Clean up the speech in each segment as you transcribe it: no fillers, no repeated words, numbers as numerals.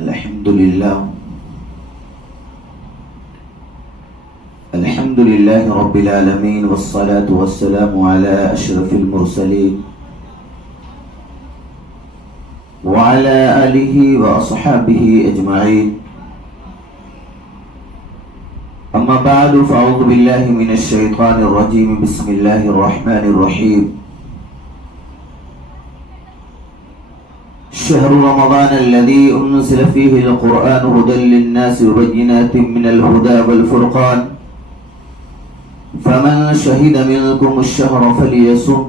الحمد لله رب العالمين والصلاة والسلام على أشرف المرسلين وعلى آله وأصحابه أجمعين. أما بعد فأعوذ بالله من الشيطان الرجيم. بسم الله الرحمن الرحيم. شهر رمضان الذي أنزل فيه القرآن هدى للناس وبينات من الهدى والفرقان فمن شهد منكم الشهر فليصم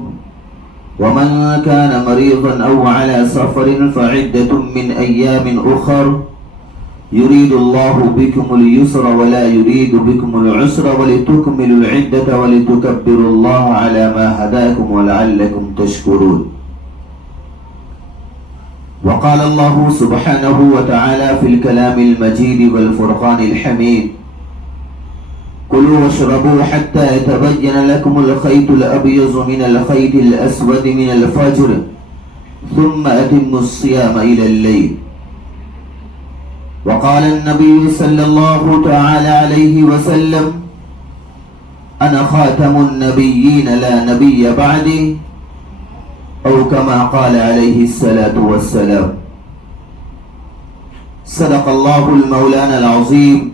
ومن كان مريضا أو على سفر فعدة من أيام أخر يريد الله بكم اليسر ولا يريد بكم العسر ولتكملوا العدة ولتكبروا الله على ما هداكم ولعلكم تشكرون. وقال الله سبحانه وتعالى في الكلام المجيد والفرقان الحميد: كلوا واشربوا حتى يتبين لكم الخيط الأبيض من الخيط الأسود من الفجر ثم أتموا الصيام إلى الليل. وقال النبي صلى الله تعالى عليه وسلم: أنا خاتم النبيين لا نبي بعدي، أو كما قال عليه الصلاة والسلام. صدق الله المولانا العظيم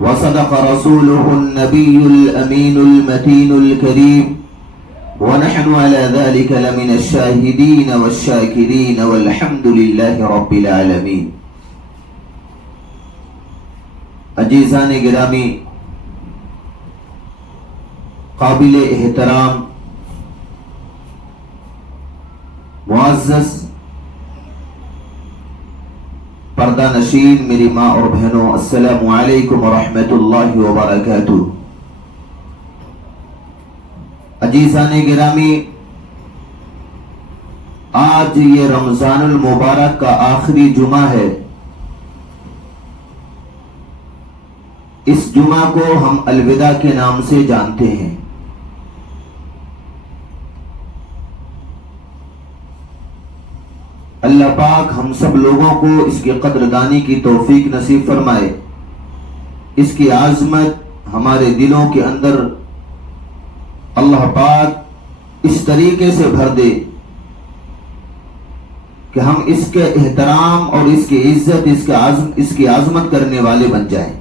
وصدق رسوله النبي الأمين المتين الكريم، ونحن على ذلك لمن الشاهدين والشاكرين والحمد لله رب العالمين. عزیزان گرامی، قابل احترام معزز پردہ نشین میری ماں اور بہنوں، السلام علیکم ورحمۃ اللہ وبرکاتہ. عزیزان گرامی، آج یہ رمضان المبارک کا آخری جمعہ ہے. اس جمعہ کو ہم الوداع کے نام سے جانتے ہیں. اللہ پاک ہم سب لوگوں کو اس کی قدردانی کی توفیق نصیب فرمائے. اس کی عظمت ہمارے دلوں کے اندر اللہ پاک اس طریقے سے بھر دے کہ ہم اس کے احترام اور اس کی عزت، اس کی عظمت کرنے والے بن جائیں.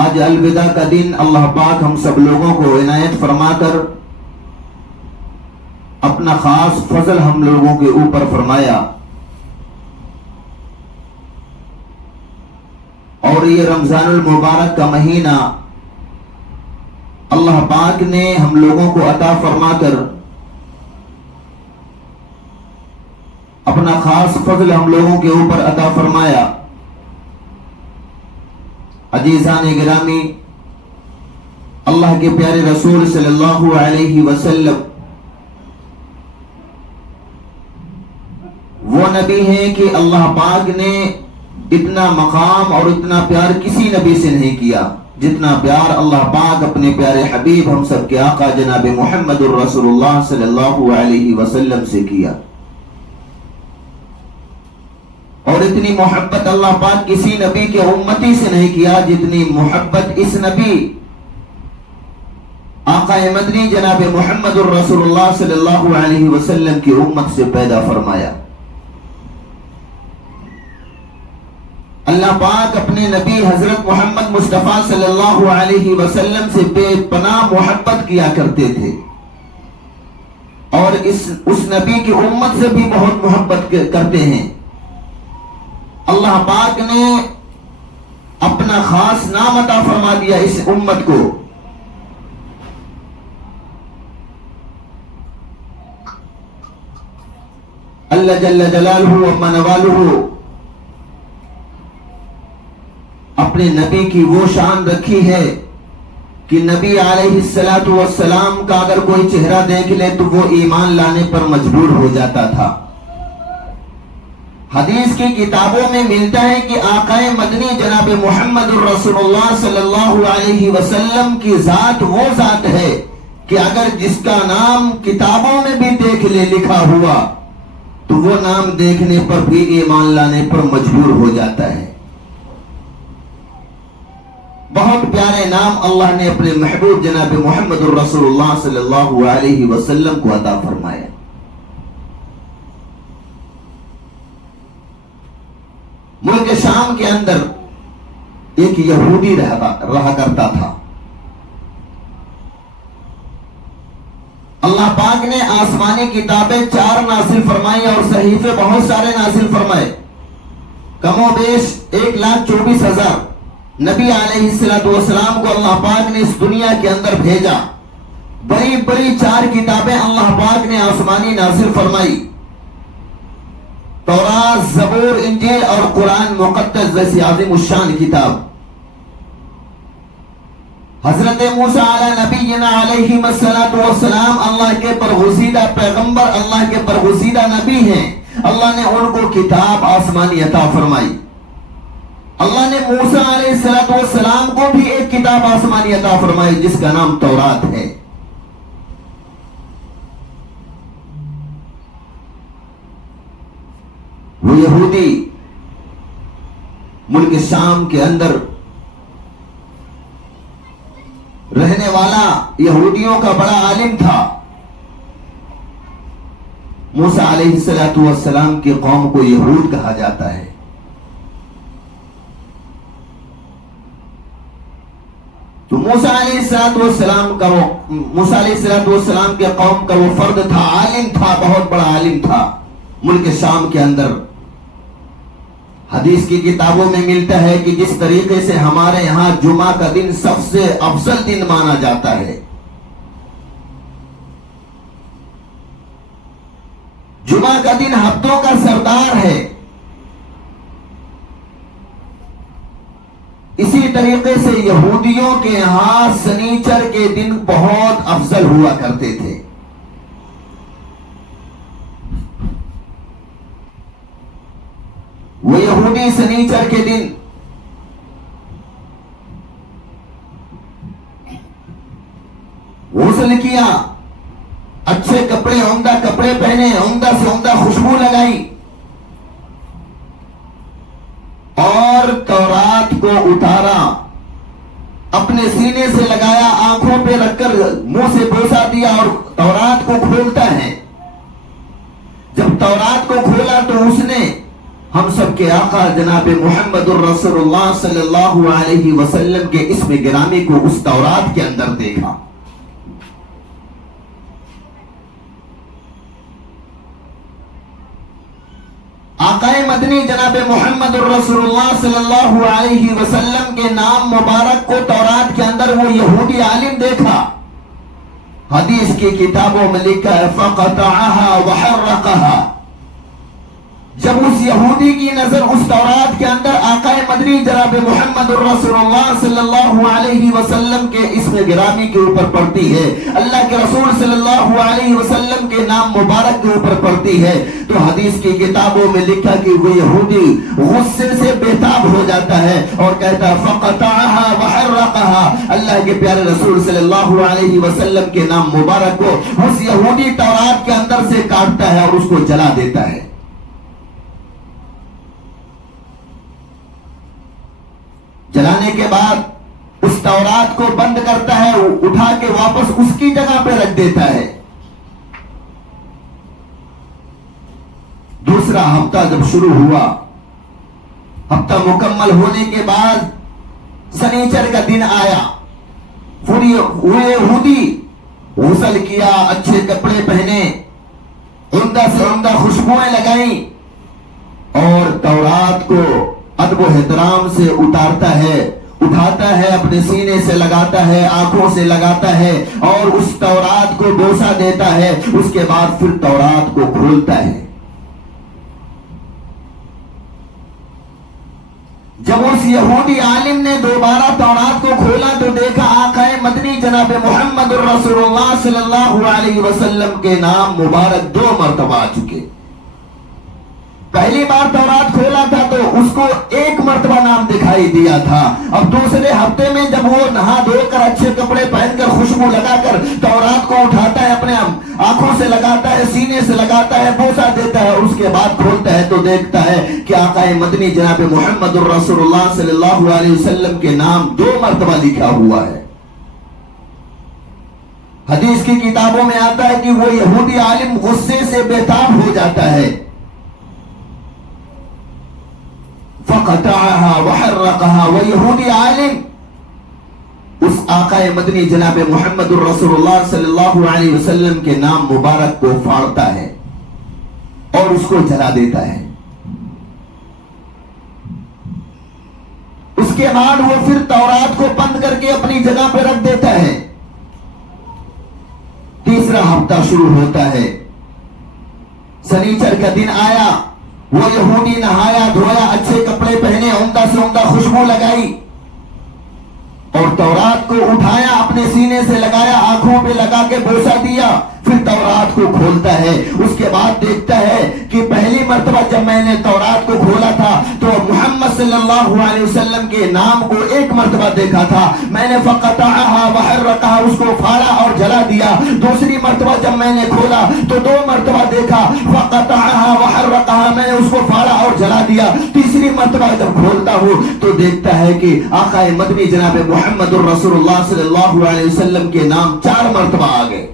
آج الوداع کا دن اللہ پاک ہم سب لوگوں کو عنایت فرما کر اپنا خاص فضل ہم لوگوں کے اوپر فرمایا، اور یہ رمضان المبارک کا مہینہ اللہ پاک نے ہم لوگوں کو عطا فرما کر اپنا خاص فضل ہم لوگوں کے اوپر عطا فرمایا. عزیزان گرامی، اللہ کے پیارے رسول صلی اللہ علیہ وسلم وہ نبی ہیں کہ اللہ پاک نے اتنا مقام اور اتنا پیار کسی نبی سے نہیں کیا جتنا پیار اللہ پاک اپنے پیارے حبیب ہم سب کے آقا جناب محمد الرسول اللہ صلی اللہ علیہ وسلم سے کیا. اور اتنی محبت اللہ پاک کسی نبی کے امتی سے نہیں کیا جتنی محبت اس نبی آقا مدنی جناب محمد الرسول اللہ صلی اللہ علیہ وسلم کی امت سے پیدا فرمایا. اللہ پاک اپنے نبی حضرت محمد مصطفیٰ صلی اللہ علیہ وسلم سے بے پناہ محبت کیا کرتے تھے، اور اس نبی کی امت سے بھی بہت محبت کرتے ہیں. اللہ پاک نے اپنا خاص نام عطا فرما دیا اس امت کو. اللہ جل جلالہ و منوالہ اپنے نبی کی وہ شان رکھی ہے کہ نبی علیہ السلام کا اگر کوئی چہرہ دیکھ لے تو وہ ایمان لانے پر مجبور ہو جاتا تھا. حدیث کی کتابوں میں ملتا ہے کہ آقا مدنی جناب محمد الرسول اللہ صلی اللہ علیہ وسلم کی ذات وہ ذات ہے کہ اگر جس کا نام کتابوں میں بھی دیکھ لے لکھا ہوا تو وہ نام دیکھنے پر بھی ایمان لانے پر مجبور ہو جاتا ہے۔ بہت پیارے نام اللہ نے اپنے محبوب جناب محمد الرسول اللہ صلی اللہ علیہ وسلم کو عطا فرمایا۔ ملک شام کے اندر ایک یہودی رہا کرتا تھا۔ اللہ پاک نے آسمانی کتابیں 4 نازل فرمائی اور صحیفے بہت سارے نازل فرمائے، کم و بیش 1,24,000 نبی علیہ السلام کو اللہ پاک نے اس دنیا کے اندر بھیجا۔ بڑی بڑی 4 کتابیں اللہ پاک نے آسمانی نازل فرمائی، تورات، زبور، انجیل اور قرآن مقدس جیسی عظیم الشان کتاب۔ حضرت موسیٰ علیہ نبینا علیہ السلام اللہ کے برگزیدہ پیغمبر، اللہ کے برگزیدہ نبی ہیں۔ اللہ نے ان کو کتاب آسمانی عطا فرمائی۔ اللہ نے موسیٰ علیہ السلام کو بھی ایک کتاب آسمانی عطا فرمائی جس کا نام تورات ہے۔ وہ یہودی ملک شام کے اندر رہنے والا یہودیوں کا بڑا عالم تھا۔ موسیٰ علیہ السلام کی قوم کو یہود کہا جاتا ہے۔ تو موسیٰ علیہ السلام کے قوم کا وہ فرد تھا، عالم تھا، بہت بڑا عالم تھا ملک شام کے اندر۔ حدیث کی کتابوں میں ملتا ہے کہ جس طریقے سے ہمارے یہاں جمعہ کا دن سب سے افضل دن مانا جاتا ہے، جمعہ کا دن ہفتوں کا سردار ہے، اسی طریقے سے یہودیوں کے یہاں سنیچر کے دن بہت افضل ہوا کرتے تھے۔ وہ یہودی سنیچر کے دن غسل کیا، اچھے کپڑے، عمدہ کپڑے پہنے، عمدہ سے عمدہ خوشبو لگائی اور تورات کو اتارا، اپنے سینے سے لگایا، آنکھوں پہ رکھ کر منہ سے بوسا دیا اور تورات کو کھولتا ہے۔ جب تورات کو کھولا تو اس نے ہم سب کے آقا جناب محمد الرسول اللہ صلی اللہ علیہ وسلم کے اسم گرامی کو اس تورات کے اندر دیکھا۔ آقا مدنی جناب محمد الرسول اللہ صلی اللہ علیہ وسلم کے نام مبارک کو تورات کے اندر وہ یہودی عالم دیکھا۔ حدیث کی کتابوں میں لکھا ہے فَقَطَعَهَا وَحَرَّقَهَا۔ جب اس یہودی کی نظر اس تورات کے اندر آقا مدنی جناب محمد الرسول اللہ صلی اللہ علیہ وسلم کے اسم گرامی کے اوپر پڑتی ہے، اللہ کے رسول صلی اللہ علیہ وسلم کے نام مبارک کے اوپر پڑتی ہے، تو حدیث کی کتابوں میں لکھا کہ وہ یہودی غصے سے بےتاب ہو جاتا ہے اور کہتا فَقَطَعَهَا وَحَرَّقَهَا۔ اللہ کے پیارے رسول صلی اللہ علیہ وسلم کے نام مبارک کو اس یہودی تورات کے اندر سے کاٹتا ہے اور اس کو جلا دیتا ہے۔ جلانے کے بعد اس تورات کو بند کرتا ہے، اٹھا کے واپس اس کی جگہ پہ رکھ دیتا ہے۔ دوسرا ہفتہ جب شروع ہوا، ہفتہ مکمل ہونے کے بعد سنیچر کا دن آیا، وہ یہودی غسل کیا، اچھے کپڑے پہنے، عمدہ سے عمدہ خوشبوئیں لگائیں اور تورات کو ادب و احترام سے اتارتا ہے، اٹھاتا ہے، اپنے سینے سے لگاتا ہے، آنکھوں سے لگاتا ہے اور اس تورات کو بوسا دیتا ہے۔ اس کے بعد پھر تورات کو کھولتا ہے۔ جب اس یہودی عالم نے دوبارہ تورات کو کھولا تو دیکھا آقا مدنی جناب محمد الرسول اللہ صلی اللہ علیہ وسلم کے نام مبارک 2 مرتبہ آ چکے۔ پہلی بار تورات کھولا تھا تو اس کو 1 مرتبہ نام دکھائی دیا تھا۔ اب دوسرے ہفتے میں جب وہ نہا دھو کر اچھے کپڑے پہن کر خوشبو لگا کر تورات کو اٹھاتا ہے، اپنے آنکھوں سے لگاتا ہے، سینے سے لگاتا ہے، بوسا دیتا ہے اور اس کے بعد کھولتا ہے تو دیکھتا ہے کہ آقا مدنی جناب محمد الرسول اللہ صلی اللہ علیہ وسلم کے نام 2 مرتبہ لکھا ہوا ہے۔ حدیث کی کتابوں میں آتا ہے کہ وہ یہودی عالم غصے سے بے-تاب ہو جاتا ہے، فقطعها وحرقها، وہ یہودی عالم اس آقا مدنی جناب محمد الرسول اللہ صلی اللہ علیہ وسلم کے نام مبارک کو پھاڑتا ہے اور اس کو جلا دیتا ہے۔ اس کے بعد وہ پھر تورات کو بند کر کے اپنی جگہ پہ رکھ دیتا ہے۔ تیسرا ہفتہ شروع ہوتا ہے، سنیچر کا دن آیا، وہ یہودی نہایا دھویا، اچھے کپڑے پہنے، عمدہ سے عمدہ خوشبو لگائی اور تورات کو اٹھایا، اپنے سینے سے لگایا، آنکھوں پہ لگا کے بوسہ دیا، پھر تورات کو کھولتا ہے۔ اس کے بعد دیکھتا ہے کہ پہلی مرتبہ جب میں نے تورات کو کھولا تھا تو محمد صلی اللہ علیہ وسلم کے نام کو 1 مرتبہ دیکھا تھا، میں نے فقطعها وحرقها، اس کو پھاڑا اور جلا دیا۔ دوسری مرتبہ جب میں نے کھولا تو 2 مرتبہ دیکھا، فقطعها وحرقها، میں نے اس کو پھاڑا اور جلا دیا۔ تیسری مرتبہ جب کھولتا ہوں تو دیکھتا ہے کہ آقا مدنی جناب محمد الرسول اللہ صلی اللہ علیہ وسلم کے نام 4 مرتبہ آ گئے۔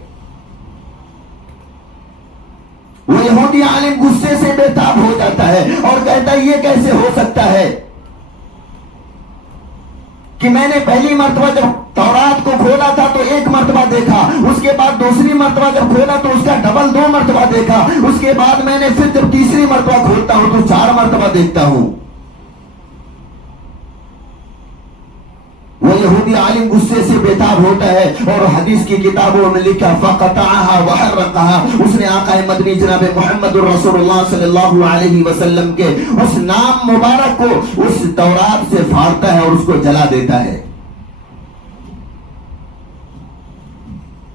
وہ یہودی عالم غصے سے بے-تاب ہو جاتا ہے اور کہتا ہے یہ کیسے ہو سکتا ہے کہ میں نے پہلی مرتبہ جب تورات کو کھولا تھا تو 1 مرتبہ دیکھا، اس کے بعد دوسری مرتبہ جب کھولا تو اس کا ڈبل 2 مرتبہ دیکھا، اس کے بعد میں نے پھر جب تیسری مرتبہ کھولتا ہوں تو 4 مرتبہ دیکھتا ہوں۔ وہ یہودی عالم غصے سے بے-تاب ہوتا ہے اور حدیث کی کتابوں میں لکھا فقطعها وحرقها، اس نے آقا مدنی جناب محمد الرسول اللہ صلی اللہ علیہ وسلم کے اس نام مبارک کو اس تورات سے پھاڑتا ہے اور اس کو جلا دیتا ہے۔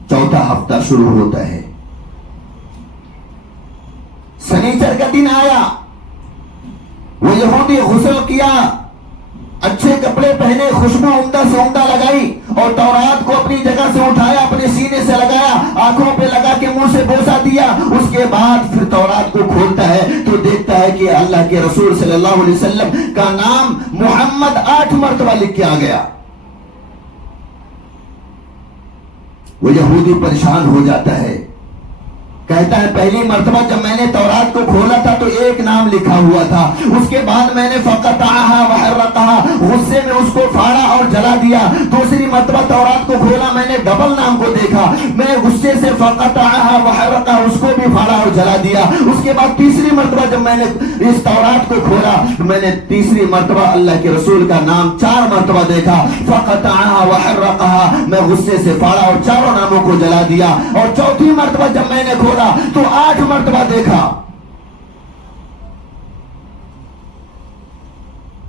چوتھا ہفتہ شروع ہوتا ہے، سنیچر کا دن آیا، وہ یہودی غسل کیا، اچھے کپڑے پہنے، خوشبو عمدہ سے عمدہ لگائی اور تورات کو اپنی جگہ سے اٹھایا، اپنے سینے سے لگایا، آنکھوں پہ لگا کے منہ سے بوسہ دیا۔ اس کے بعد پھر تورات کو کھولتا ہے تو دیکھتا ہے کہ اللہ کے رسول صلی اللہ علیہ وسلم کا نام محمد 8 مرتبہ لکھ کے آ گیا۔ وہ یہودی پریشان ہو جاتا ہے، کہتا ہے پہلی مرتبہ جب میں نے تورات کو کھولا تھا تو 1 نام لکھا ہوا تھا، اس کے بعد میں نے فقطعها وحرقها، غصے میں اس کو پھاڑا اور جلا دیا۔ دوسری مرتبہ تورات کو کھولا، میں نے ڈبل نام کو دیکھا، میں غصے سے فقطعها وحرقها، اس کو بھی پھاڑا اور جلا دیا۔ اس کے بعد تیسری مرتبہ جب میں نے اس تورات کو کھولا، میں نے تیسری مرتبہ اللہ کے رسول کا نام 4 مرتبہ دیکھا، فقطعها وحرقها، میں غصے سے پھاڑا اور چاروں ناموں کو جلا دیا۔ اور چوتھی مرتبہ جب میں نے کھولا تو 8 مرتبہ دیکھا۔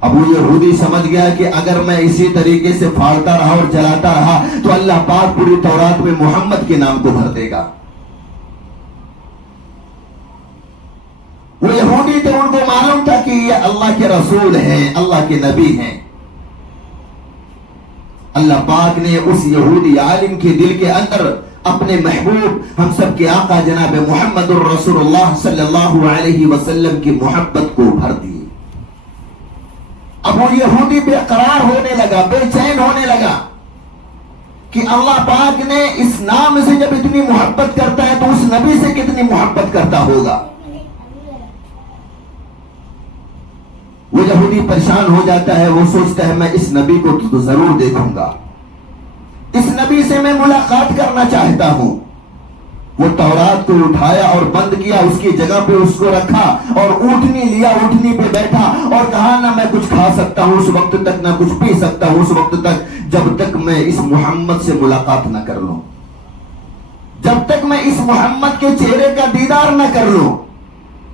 اب وہ یہودی سمجھ گیا کہ اگر میں اسی طریقے سے پھاڑتا رہا اور جلاتا رہا تو اللہ پاک پوری تورات میں محمد کے نام کو بھر دے گا۔ وہ یہودی تھے، ان کو معلوم تھا کہ یہ اللہ کے رسول ہیں، اللہ کے نبی ہیں۔ اللہ پاک نے اس یہودی عالم کے دل کے اندر اپنے محبوب ہم سب کے آقا جناب محمد الرسول اللہ صلی اللہ علیہ وسلم کی محبت کو بھر دی۔ اب وہ یہودی بے قرار ہونے لگا، بے چین ہونے لگا کہ اللہ پاک نے اس نام سے جب اتنی محبت کرتا ہے تو اس نبی سے کتنی محبت کرتا ہوگا۔ وہ یہودی پریشان ہو جاتا ہے، وہ سوچتا ہے میں اس نبی کو تو ضرور دیکھوں گا، اس نبی سے میں ملاقات کرنا چاہتا ہوں۔ وہ تورات کو اٹھایا اور بند کیا، اس کی جگہ پہ اس کو رکھا اور اونٹنی لیا، اونٹنی پہ بیٹھا اور کہا نہ میں کچھ کھا سکتا ہوں اس وقت تک، نہ کچھ پی سکتا ہوں اس وقت تک جب تک میں اس محمد سے ملاقات نہ کر لوں، جب تک میں اس محمد کے چہرے کا دیدار نہ کر لوں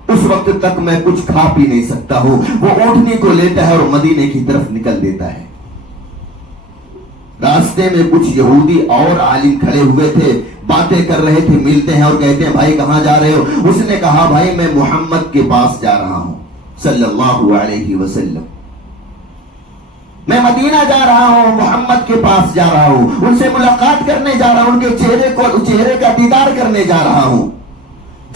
اس وقت تک میں کچھ کھا پی نہیں سکتا ہوں۔ وہ اونٹنی کو لیتا ہے اور مدینے کی طرف نکل دیتا ہے۔ راستے میں کچھ یہودی اور عالم کھڑے ہوئے تھے، باتیں کر رہے تھے، ملتے ہیں اور کہتے ہیں بھائی کہاں جا رہے ہو؟ اس نے کہا بھائی میں محمد کے پاس جا رہا ہوں صلی اللہ علیہ وسلم، میں مدینہ جا رہا ہوں، محمد کے پاس جا رہا ہوں، ان سے ملاقات کرنے جا رہا ہوں، ان کے چہرے کا دیدار کرنے جا رہا ہوں۔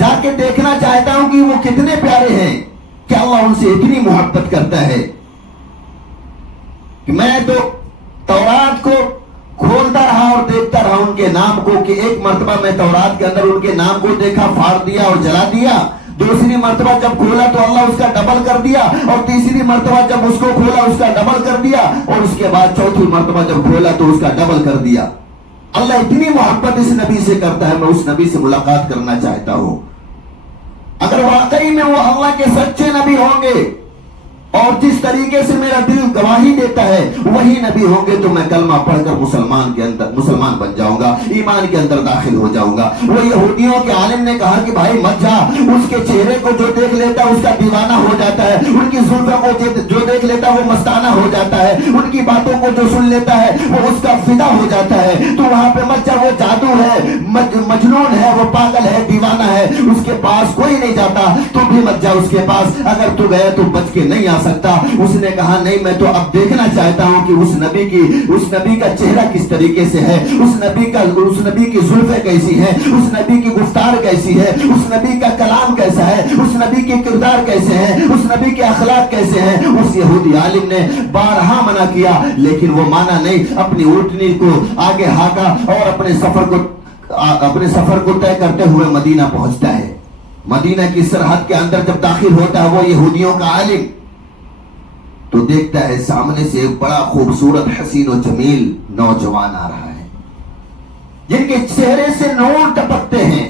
جا کے دیکھنا چاہتا ہوں کہ وہ کتنے پیارے ہیں کہ اللہ ان سے اتنی محبت کرتا ہے کہ میں تو تورات کو کھولتا رہا اور دیکھتا رہا ان کے نام کو، کہ ایک مرتبہ میں تورات کے اندر ان کے نام کو دیکھا، پھاڑ دیا اور جلا دیا، دوسری مرتبہ جب کھولا تو اللہ اس کا ڈبل کر دیا، اور تیسری مرتبہ جب اس کو کھولا اس کا ڈبل کر دیا، اور اس کے بعد چوتھی مرتبہ جب کھولا تو اس کا ڈبل کر دیا۔ اللہ اتنی محبت اس نبی سے کرتا ہے، میں اس نبی سے ملاقات کرنا چاہتا ہوں۔ اگر واقعی میں وہ اللہ کے سچے نبی ہوں گے اور جس طریقے سے میرا دل گواہی دیتا ہے وہی نبی ہوں گے تو میں کلمہ پڑھ کر مسلمان بن جاؤں گا، ایمان کے اندر داخل ہو جاؤں گا۔ وہ یہودیوں کے عالم نے کہا کہ بھائی مت جا، اس کے چہرے کو جو دیکھ لیتا ہے اس کا دیوانہ ہو جاتا ہے، ان کی زلفوں کو جو دیکھ لیتا ہے وہ مستانہ ہو جاتا ہے، ان کی باتوں کو جو سن لیتا ہے وہ اس کا فدا ہو جاتا ہے، تو وہاں پہ مت جا، وہ جادو ہے، مجنون ہے، وہ پاگل ہے، دیوانہ ہے، اس کے پاس کوئی نہیں جاتا، تو بھی مت جا اس کے پاس، اگر تو گئے تو بچ کے نہیں آ سکتا۔ اس نے کہا نہیں، میں تو اب دیکھنا چاہتا ہوں کہ اس نبی کا چہرہ کس طریقے سے ہے، اس نبی کی زلفیں کیسی ہیں، اس نبی کی گفتار کیسی ہے، اس نبی کا کلام کیسا ہے، اس نبی کے کردار کیسے ہیں، اس نبی کے اخلاق کیسے ہیں۔ اس یہودی عالم نے بارہا منع کیا لیکن وہ مانا نہیں، اپنی اونٹنی کو آگے ہاکا اور اپنے سفر کو طے کرتے ہوئے مدینہ پہنچتا ہے۔ مدینہ کی سرحد کے اندر جب داخل ہوتا ہے وہ یہودیوں کا عالم، تو دیکھتا ہے سامنے سے ایک بڑا خوبصورت حسین و جمیل نوجوان آ رہا ہے، جن کے چہرے سے نور ٹپکتے ہیں،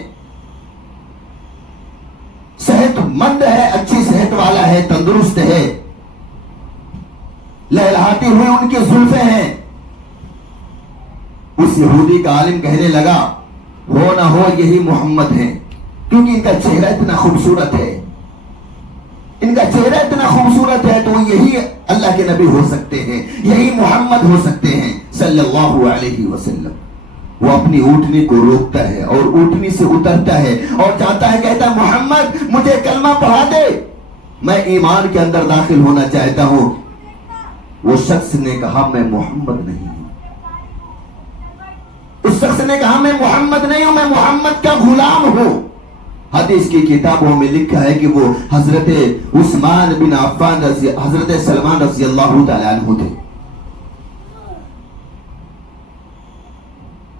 صحت مند ہے، اچھی صحت والا ہے، تندرست ہے، لہلہاتی ہوئی ان کی زلفیں ہیں۔ اس یہودی کا عالم کہنے لگا ہو نہ ہو یہی محمد ہیں، کیونکہ ان کا چہرہ اتنا خوبصورت ہے، ان کا چہرہ اتنا خوبصورت ہے، تو یہی اللہ کے نبی ہو سکتے ہیں، یہی محمد ہو سکتے ہیں صلی اللہ علیہ وسلم۔ وہ اپنی اونٹنی کو روکتا ہے اور اونٹنی سے اترتا ہے اور جاتا ہے، کہتا ہے محمد مجھے کلمہ پڑھا دے، میں ایمان کے اندر داخل ہونا چاہتا ہوں۔ وہ شخص نے کہا میں محمد نہیں ہوں، اس شخص نے کہا میں محمد نہیں ہوں، میں محمد کا غلام ہوں۔ حدیث کی کتابوں میں لکھا ہے کہ وہ حضرت عثمان بن عفان حضرت سلمان رضی اللہ تعالی عنہ تھے۔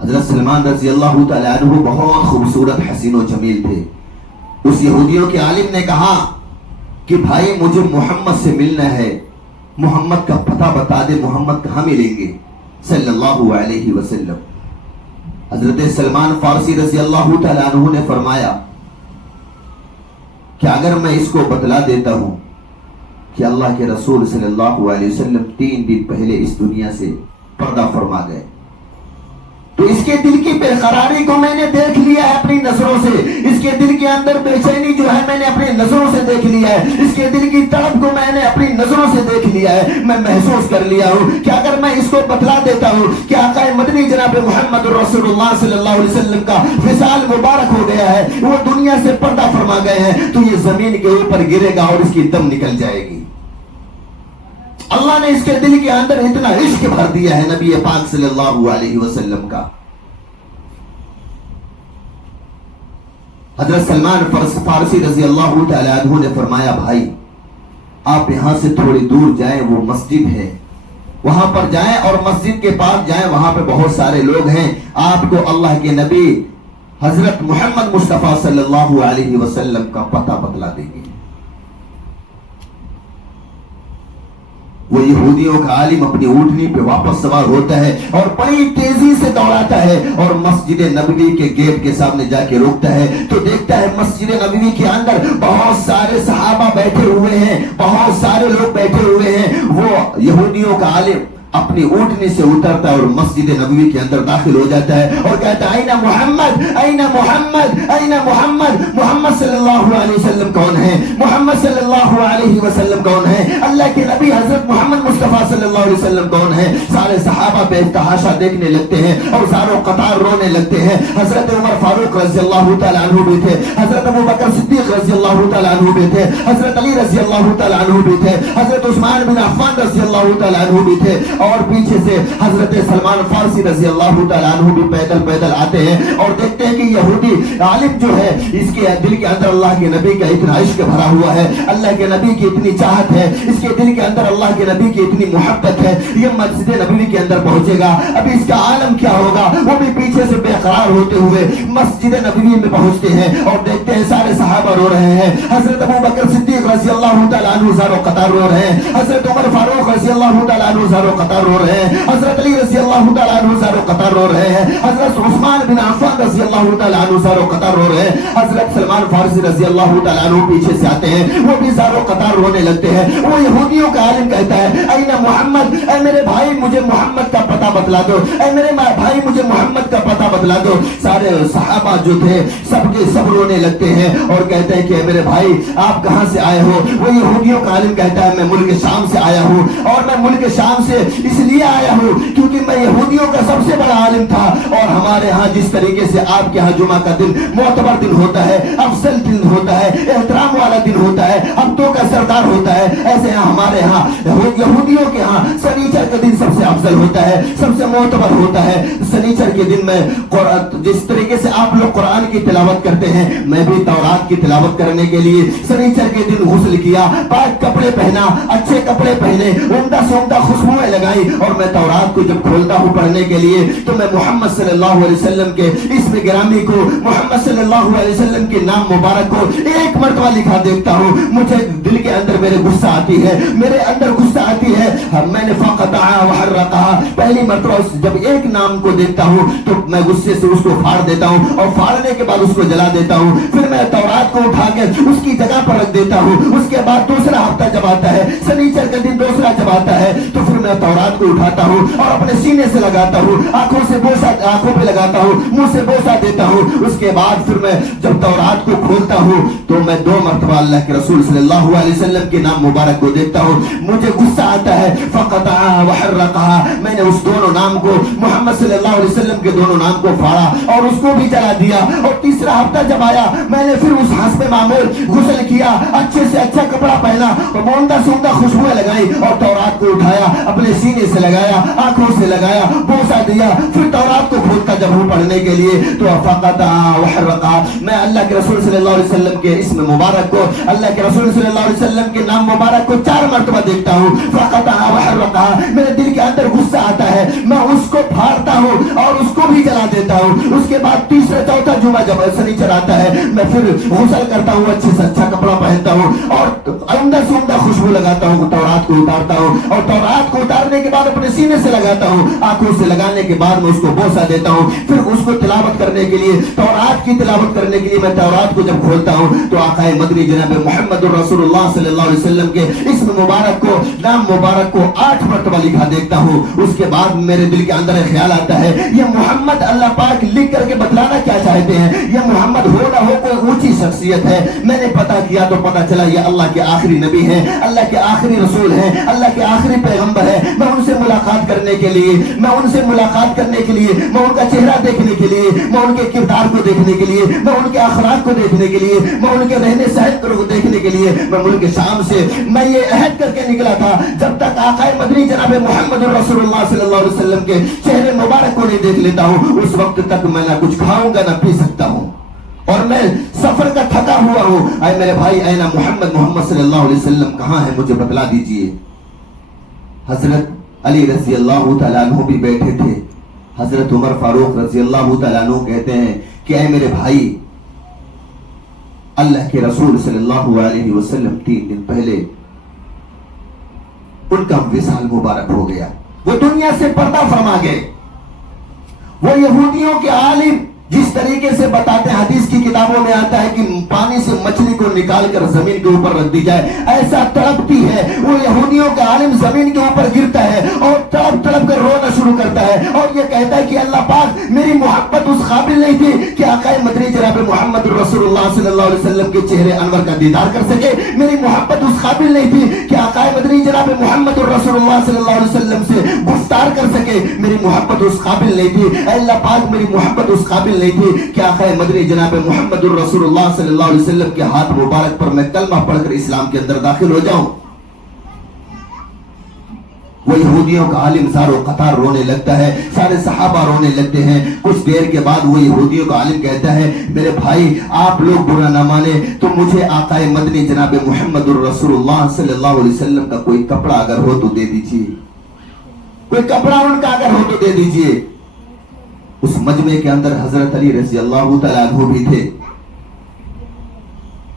حضرت سلمان رضی اللہ تعالی عنہ بہت خوبصورت حسین و جمیل تھے۔ اس یہودیوں کے عالم نے کہا کہ بھائی مجھے محمد سے ملنا ہے، محمد کا پتہ بتا دے، محمد کہاں ملیں گے صلی اللہ علیہ وسلم۔ حضرت سلمان فارسی رضی اللہ تعالی عنہ نے فرمایا کہ اگر میں اس کو بتلا دیتا ہوں کہ اللہ کے رسول صلی اللہ علیہ وسلم 3 دن پہلے اس دنیا سے پردہ فرما گئے، تو اس کے دل کی بے قراری کو میں نے دیکھ لیا ہے اپنی نظروں سے، اس کے دل کے اندر بے چینی جو ہے میں نے اپنی نظروں سے دیکھ لیا ہے، اس کے دل کی تڑپ کو میں نے اپنی نظروں سے دیکھ لیا ہے، میں محسوس کر لیا ہوں کہ اگر میں اس کو بتلا دیتا ہوں کہ آقا مدنی جناب محمد رسول اللہ صلی اللہ علیہ وسلم کا وصال مبارک ہو گیا ہے، وہ دنیا سے پردہ فرما گئے ہیں، تو یہ زمین کے اوپر گرے گا اور اس کی دم نکل جائے گی۔ اللہ نے اس کے دل کے اندر اتنا عشق بھر دیا ہے نبی پاک صلی اللہ علیہ وسلم کا۔ حضرت سلمان فارسی رضی اللہ تعالی عنہ نے فرمایا بھائی آپ یہاں سے تھوڑی دور جائیں، وہ مسجد ہے، وہاں پر جائیں اور مسجد کے پاس جائیں، وہاں پہ بہت سارے لوگ ہیں، آپ کو اللہ کے نبی حضرت محمد مصطفیٰ صلی اللہ علیہ وسلم کا پتہ بتلا دیں گے۔ وہ یہودیوں کا عالم اپنی اونٹنی پہ واپس سوار ہوتا ہے اور بڑی تیزی سے دوڑاتا ہے اور مسجد نبوی کے گیٹ کے سامنے جا کے روکتا ہے، تو دیکھتا ہے مسجد نبوی کے اندر بہت سارے صحابہ بیٹھے ہوئے ہیں، بہت سارے لوگ بیٹھے ہوئے ہیں۔ وہ یہودیوں کا عالم اپنی اونٹنی سے اترتا ہے اور مسجد نبوی کے اندر داخل ہو جاتا ہے اور کہتا ہے اینا محمد، اینا محمد، اینا محمد، محمد صلی اللہ علیہ وسلم کون ہے، محمد صلی اللہ علیہ وسلم کون ہے، اللہ کے نبی حضرت محمد مصطفیٰ صلی اللہ علیہ وسلم کون ہے۔ سارے صحابہ بے تحاشا دیکھنے لگتے ہیں اور زاروں قطار رونے لگتے ہیں۔ حضرت عمر فاروق رضی اللہ تعالیٰ عنہ بھی تھے، حضرت ابو بکر صدیق رضی اللہ تعالیٰ عنہ بھی تھے، حضرت علی رضی اللہ تعالیٰ عنہ بھی تھے، حضرت عثمان بن عفان رضی اللہ تعالیٰ عنہ بھی تھے، اور پیچھے سے حضرت سلمان فارسی رضی اللہ تعالیٰ عنہ بھی پیدل پیدل آتے ہیں اور دیکھتے ہیں کہ یہودی عالم جو ہے اس کے دل کے اندر اللہ کے نبی کا اتنا عشق بھرا ہوا ہے، اللہ کے نبی کی اتنی چاہت ہے، اس کے دل کے اندر اللہ کے نبی کی اتنی محبت ہے، یہ مسجد نبوی کے اندر پہنچے گا، اب اس کا عالم کیا ہوگا۔ وہ بھی پیچھے سے بے قرار ہوتے ہوئے مسجد نبوی میں پہنچتے ہیں اور دیکھتے ہیں سارے صحابہ رو رہے ہیں، حضرت ابو بکر صدیق رضی اللہ تعالیٰ عنہ زار و قطار رو رہے ہیں، حضرت عمر فاروق رضی اللہ تعالیٰ عنہ زار و قطار رو رہے ہیں، حضرت علی رضی اللہ تعالیٰ عنہ زار و قطار رو رہے ہیں، حضرت عثمان بن عفان رضی اللہ تعالیٰ عنہ زار و قطار رو رہے ہیں، حضرت سلمان فارسی رضی اللہ تعالیٰ عنہ پیچھے سے آتے ہیں، وہ بھی زار و قطار رونے لگتے ہیں۔ وہ یہودیوں کا عالم کہتا ہے اینا محمد، اے میرے بھائی مجھے محمد کا پتہ بتلا دو، اے میرے بھائی مجھے محمد کا پتہ بتلا دو۔ سارے صحابہ جو تھے سب کے سب رونے لگتے ہیں اور کہتے ہیں کہ میرے بھائی آپ کہاں سے آئے ہو؟ وہ یہودیوں کا عالم کہتا ہے میں ملک شام سے آیا ہوں، اور میں ملک شام سے اس لیے آیا ہوں کیونکہ میں یہودیوں کا سب سے بڑا عالم تھا، اور ہمارے ہاں جس طریقے سے آپ کے ہاں جمعہ کا دن معتبر دن ہوتا ہے، افضل دن ہوتا ہے، احترام والا دن ہوتا ہے، ہفتوں کا سردار ہوتا ہے، ایسے ہمارے ہاں یہودیوں کے ہاں سنیچر کا دن سب سے افضل ہوتا ہے، سب سے معتبر ہوتا ہے۔ سنیچر کے دن میں جس طریقے سے آپ لوگ قرآن کی تلاوت کرتے ہیں، میں بھی تورات کی تلاوت کرنے کے لیے سنیچر کے دن غسل کیا، پاک کپڑے پہنا، اچھے کپڑے پہنے، عمدہ سے عمدہ خوشبوئیں لگائی، اور میں تورات کو جب کھولتا ہوں پڑھنے کے لیے تو میں محمد صلی اللہ علیہ وسلم کے اسم گرامی کو، محمد صلی اللہ علیہ وسلم کے نام مبارک کو ایک مرتبہ لکھا دیکھتا ہوں، مجھے دل کے اندر میرے غصہ آتی ہے، میرے اندر غصہ آتی ہے۔ میں نے فقطع وحرقہ، پہلی مرتبہ جب ایک نام کو دیکھتا ہوں تو میں غصے سے اس کو پھاڑ دیتا ہوں، اور پھاڑنے کے بعد اس کو جلا دیتا ہوں، پھر میں تورات کو اٹھا کے اس کی جگہ پر رکھ دیتا ہوں۔ اس کے بعد دوسرا ہفتہ جب آتا ہے، سنیچر کا دن دوسرا جب آتا ہے، تو پھر میں تورات کو اٹھاتا ہوں اور اپنے سینے سے لگاتا ہوں، آنکھوں سے بوسہ، آنکھوں پہ لگاتا ہوں، منہ سے بوسہ دیتا ہوں۔ اس کے بعد پھر میں جب تورات کو کھولتا ہوں تو میں 2 مرتبہ اللہ کے رسول صلی اللہ علیہ وسلم کے نام مبارک کو دیکھتا ہوں، مجھے غصہ آتا ہے۔ فقطع وحرقہ، میں نے اس دونوں نام کو، محمد صلی اللہ علیہ وسلم کے دونوں نام کو پھاڑا اور اس کو بھی جلا دیا۔ اور تیسرا ہفتہ جب آیا میں نے پھر اس حسب معمول غسل کیا، اچھے سے اچھا کپڑا پہنا اور عمدہ سے عمدہ خوشبوئیں لگائی، اور تورات کو اٹھایا، اپنے سینے سے لگایا، آنکھوں سے لگایا، بوسہ دیا، پھر تورات کو کھولتا جب ہوں پڑھنے کے لیے تو فقطع وحرقہ، میں اللہ کے رسول صلی اللہ علیہ وسلم کے اسم مبارک کو، اللہ کے رسول صلی اللہ علیہ وسلم کے نام مبارک کو 4 مرتبہ دیکھتا ہوں۔ فقطع وحرقہ، میرے دل کے اندر غصہ آتا ہے، میں اس کو پھاڑتا ہوں اور اس کو بھی جلا دیتا ہوں۔ اس کے بعد تیسرا چوتھا جمعہ جب سنیچر آتا ہے میں پھر غسل کرتا ہوں، اچھے سے اچھا کپڑا پہنتا ہوں اور عمدہ سے عمدہ خوشبو لگاتا ہوں، تورات کو اتارتا ہوں، اور تورات کو اتارنے کے بعد اپنے سینے سے لگاتا ہوں، آنکھوں سے لگانے کے بعد میں اس کو بوسہ دیتا ہوں، پھر اس کو تلاوت کرنے کے لیے، تورات کی تلاوت کرنے کے لیے میں تورات کو جب کھولتا ہوں تو آقا مدنی جناب محمد الرسول اللہ صلی اللہ علیہ وسلم کے اسم مبارک کو، نام مبارک کو 8 مرتبہ لکھا دیکھتا ہوں۔ اس کے بعد میرے دل کے اندر ایک خیال آتا ہے یہ محمد اللہ پاک لکھ کر کے بتلانا کیا چاہتے ہیں، یہ محمد ہو نہ ہو کوئی اونچی شخصیت ہے۔ میں نے پتہ کیا تو پتہ چلا یہ اللہ کے آخری نبی ہیں، اللہ کے آخری رسول ہیں، اللہ کے آخری پیغمبر ہیں۔ میں ان سے ملاقات کرنے کے لیے، میں ان سے ملاقات کرنے کے لیے، میں ان کا چہرہ دیکھنے کے لیے، میں ان کے کردار کو دیکھنے کے لیے، میں ان کے اخلاق کو دیکھنے کے لیے، میں ان کے رہنے سہن کو دیکھنے کے لیے میں ملک شام سے میں یہ عہد کر کے نکلا تھا جب تک آقا مدنی جناب محمد رسول اللہ صلی اللہ علیہ وسلم کے چہرے مبارک کو نہیں دیکھ لیتا ہوں اس وقت تک میں نہ کچھ کھاؤں گا نہ پی سکتا ہوں، اور میں سفر کا تھکا ہوا ہوں۔ اے میرے بھائی، اینا محمد صلی اللہ علیہ وسلم کہاں ہے، مجھے بتلا دیجئے۔ حضرت علی رضی اللہ تعالیٰ عنہ بھی بیٹھے تھے، حضرت عمر فاروق رضی اللہ تعالیٰ عنہ کہتے ہیں کہ اے میرے بھائی، اللہ کے رسول صلی اللہ علیہ وسلم 3 دن پہلے ان کا وصال مبارک ہو گیا، وہ دنیا سے پردہ فرما گئے۔ وہ یہودیوں کے عالم جس طریقے سے بتاتے ہیں، حدیث کی کتابوں میں آتا ہے کہ پانی سے مچھلی کو نکال کر زمین کے اوپر رکھ دی جائے، ایسا تڑپتی ہے وہ یہودیوں کا عالم، زمین کے اوپر گرتا ہے اور تڑپ تڑپ کر رونا شروع کرتا ہے اور یہ کہتا ہے کہ اللہ پاک میری محبت اس قابل نہیں تھی کہ آقا مدنی جناب محمد رسول اللہ صلی اللہ علیہ وسلم کے چہرے انور کا دیدار کر سکے، میری محبت اس قابل نہیں تھی کہ آقا مدنی جناب محمد رسول اللہ صلی اللہ علیہ وسلم سے گفتار کر سکے، میری محبت اس قابل نہیں تھی، اے اللہ پاک میری محبت اس قابل نہیں تھی کہ آقا مدنی جناب محمد الرسول اللہ صلی اللہ علیہ وسلم کے ہاتھ مبارک پر میں کلمہ پڑھ کر اسلام کے اندر داخل ہو جاؤں۔ وہ یہودیوں کا عالم زارو قطار رونے لگتا ہے، سارے صحابہ رونے لگتے ہیں۔ کچھ دیر کے بعد وہ یہودیوں کا عالم کہتا ہے میرے بھائی آپ لوگ برا نہ مانے تو مجھے آقا مدنی جناب محمد الرسول اللہ صلی اللہ علیہ وسلم کا کوئی کپڑا اگر ہو تو دے دیجئے، کوئی کپڑا ان کا اگر ہو تو دے دیجئے۔ اس مجمع کے اندر حضرت علی رضی اللہ تعالیٰ عنہ بھی تھے،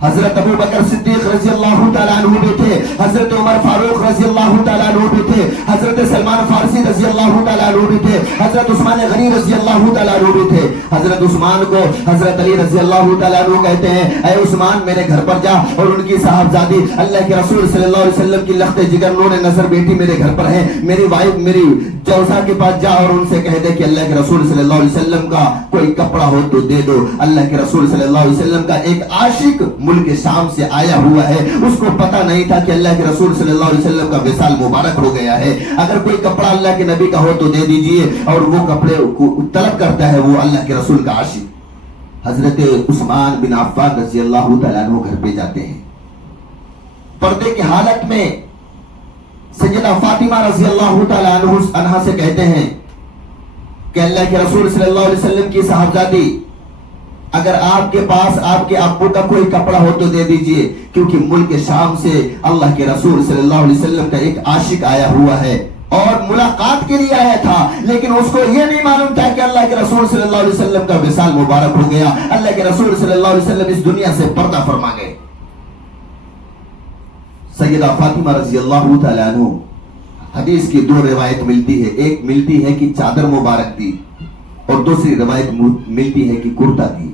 حضرت ابو بکر صدیق رضی اللہ تعالیٰ عنہ بھی تھے، حضرت عمر فاروق رضی اللہ تعالیٰ عنہ بھی تھے، حضرت سلمان فارسی رضی اللہ تعالیٰ عنہ بھی تھے، حضرت عثمان غنی رضی اللہ تعالیٰ عنہ بھی تھے۔ حضرت عثمان کو حضرت علی رضی اللہ تعالیٰ عنہ کہتے ہیں اے عثمان میرے گھر پر جا اور ان کی صاحبزادی اللہ کے رسول صلی اللہ علیہ وسلم کی لخت جگر نور نظر بیٹی میرے گھر پر ہے، میری وائف میری جوسا کے پاس جا اور ان سے کہہ دے کہ اللہ کے رسول صلی اللہ علیہ وسلم کا کوئی کپڑا ہو تو دے دو۔ اللہ کے رسول صلی اللہ علیہ وسلم کا ایک عاشق ملک شام سے آیا ہوا ہے، اس کو پتہ نہیں تھا کہ اللہ کے رسول صلی اللہ علیہ وسلم کا وصال مبارک ہو گیا ہے، اگر کوئی کپڑا اللہ کے نبی کا ہو تو دے دیجئے، اور وہ کپڑے کو طلب کرتا ہے وہ اللہ کے رسول کا عاشق۔ حضرت عثمان بن عفان رضی اللہ تعالیٰ عنہ گھر پہ جاتے ہیں، پردے کی حالت میں سیدہ فاطمہ رضی اللہ تعالیٰ عنہ سے کہتے ہیں کہ اللہ کے رسول صلی اللہ علیہ وسلم کی صاحبزادی اگر آپ کے پاس آپ کے ابو کا کوئی کپڑا ہو تو دے دیجئے، کیونکہ ملک شام سے اللہ کے رسول صلی اللہ علیہ وسلم کا ایک عاشق آیا ہوا ہے اور ملاقات کے لیے آیا تھا، لیکن اس کو یہ نہیں معلوم تھا کہ اللہ کے رسول صلی اللہ علیہ وسلم کا وصال مبارک ہو گیا، اللہ کے رسول صلی اللہ علیہ وسلم اس دنیا سے پردہ فرما گئے۔ سیدہ فاطمہ رضی اللہ تعالیٰ عنہ حدیث کی دو روایت ملتی ہے، ایک ملتی ہے کہ چادر مبارک دی اور دوسری روایت ملتی ہے کہ کرتا دی،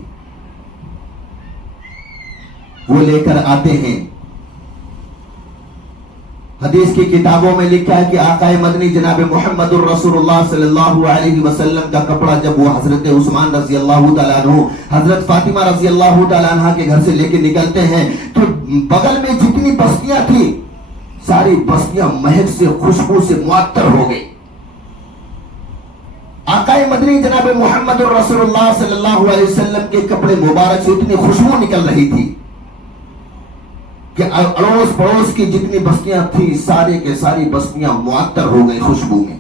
وہ لے کر آتے ہیں۔ حدیث کی کتابوں میں لکھا ہے کہ آقا مدنی جناب محمد الرسول اللہ صلی اللہ علیہ وسلم کا کپڑا جب وہ حضرت عثمان رضی اللہ تعالیٰ عنہ حضرت فاطمہ رضی اللہ تعالیٰ عنہ کے گھر سے لے کے نکلتے ہیں تو بغل میں جتنی بستیاں تھی ساری بستیاں مہک سے خوشبو سے معطر ہو گئی۔ آقا مدنی جناب محمد الرسول اللہ صلی اللہ علیہ وسلم کے کپڑے مبارک سے اتنی خوشبو نکل رہی تھی کہ اڑوس پڑوس کی جتنی بستیاں تھی سارے کے ساری بستیاں معطر ہو گئی خوشبو میں۔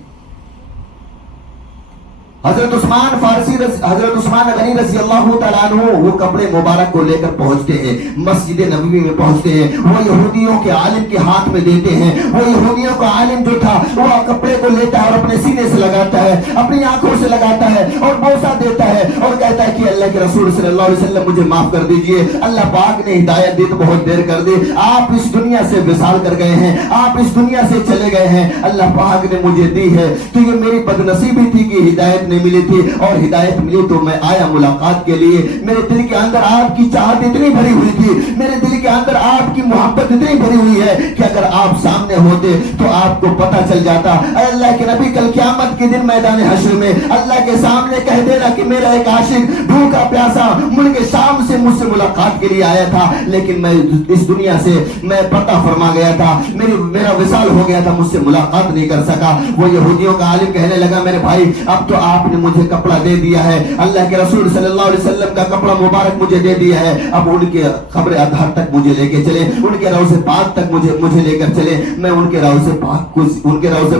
حضرت عثمان فارسی حضرت عثمان غنی رضی اللہ تعالیٰ عنہ وہ کپڑے مبارک کو لے کر پہنچتے ہیں، مسجد نبوی میں پہنچتے ہیں، وہ یہودیوں کے عالم کے ہاتھ میں دیتے ہیں۔ وہ یہودیوں کا عالم جو تھا وہ کپڑے کو لیتا ہے اور اپنے سینے سے لگاتا ہے، اپنی آنکھوں سے لگاتا ہے اور بوسہ دیتا ہے اور کہتا ہے کہ اللہ کے رسول صلی اللہ علیہ وسلم مجھے معاف کر دیجئے، اللہ پاک نے ہدایت دی تو بہت دیر کر دی، آپ اس دنیا سے وصال کر گئے ہیں، آپ اس دنیا سے چلے گئے ہیں، اللہ پاک نے مجھے دی ہے تو یہ میری بدنصیبی تھی کہ ہدایت نہیں ملی تھی، اور ہدایت ملی تو میں آیا ملاقات کے لیے۔ میرے دل کے اندر آپ کی چاہت اتنی بھری ہوئی تھی، میرے دل کے اندر آپ کی محبت اتنی بھری ہوئی ہے کہ اگر آپ سامنے ہوتے تو آپ کو پتہ چل جاتا۔ اے اللہ کے نبی کل قیامت کے دن میدان حشر میں اللہ کے سامنے کہہ دینا کہ میرا ایک عاشق بھوکا پیاسا ملک شام سے مجھ سے ملاقات کے لیے آیا تھا، لیکن میں اس دنیا سے میں پردہ فرما گیا تھا، میرا وصال ہو گیا تھا، مجھ سے ملاقات نہیں کر سکا۔ وہ یہودیوں کا عالم کہنے لگا میرے بھائی اب تو آپ نے مجھے کپڑا دے دیا ہے، اللہ کے رسول صلی اللہ علیہ وسلم کا کپڑا مبارک مجھے دے دیا ہے، اب ان کے قبر اطہر تک مجھے لے کے چلے، ان کے روضہ پاک تک مجھے لے کر چلے، میں ان کے روضہ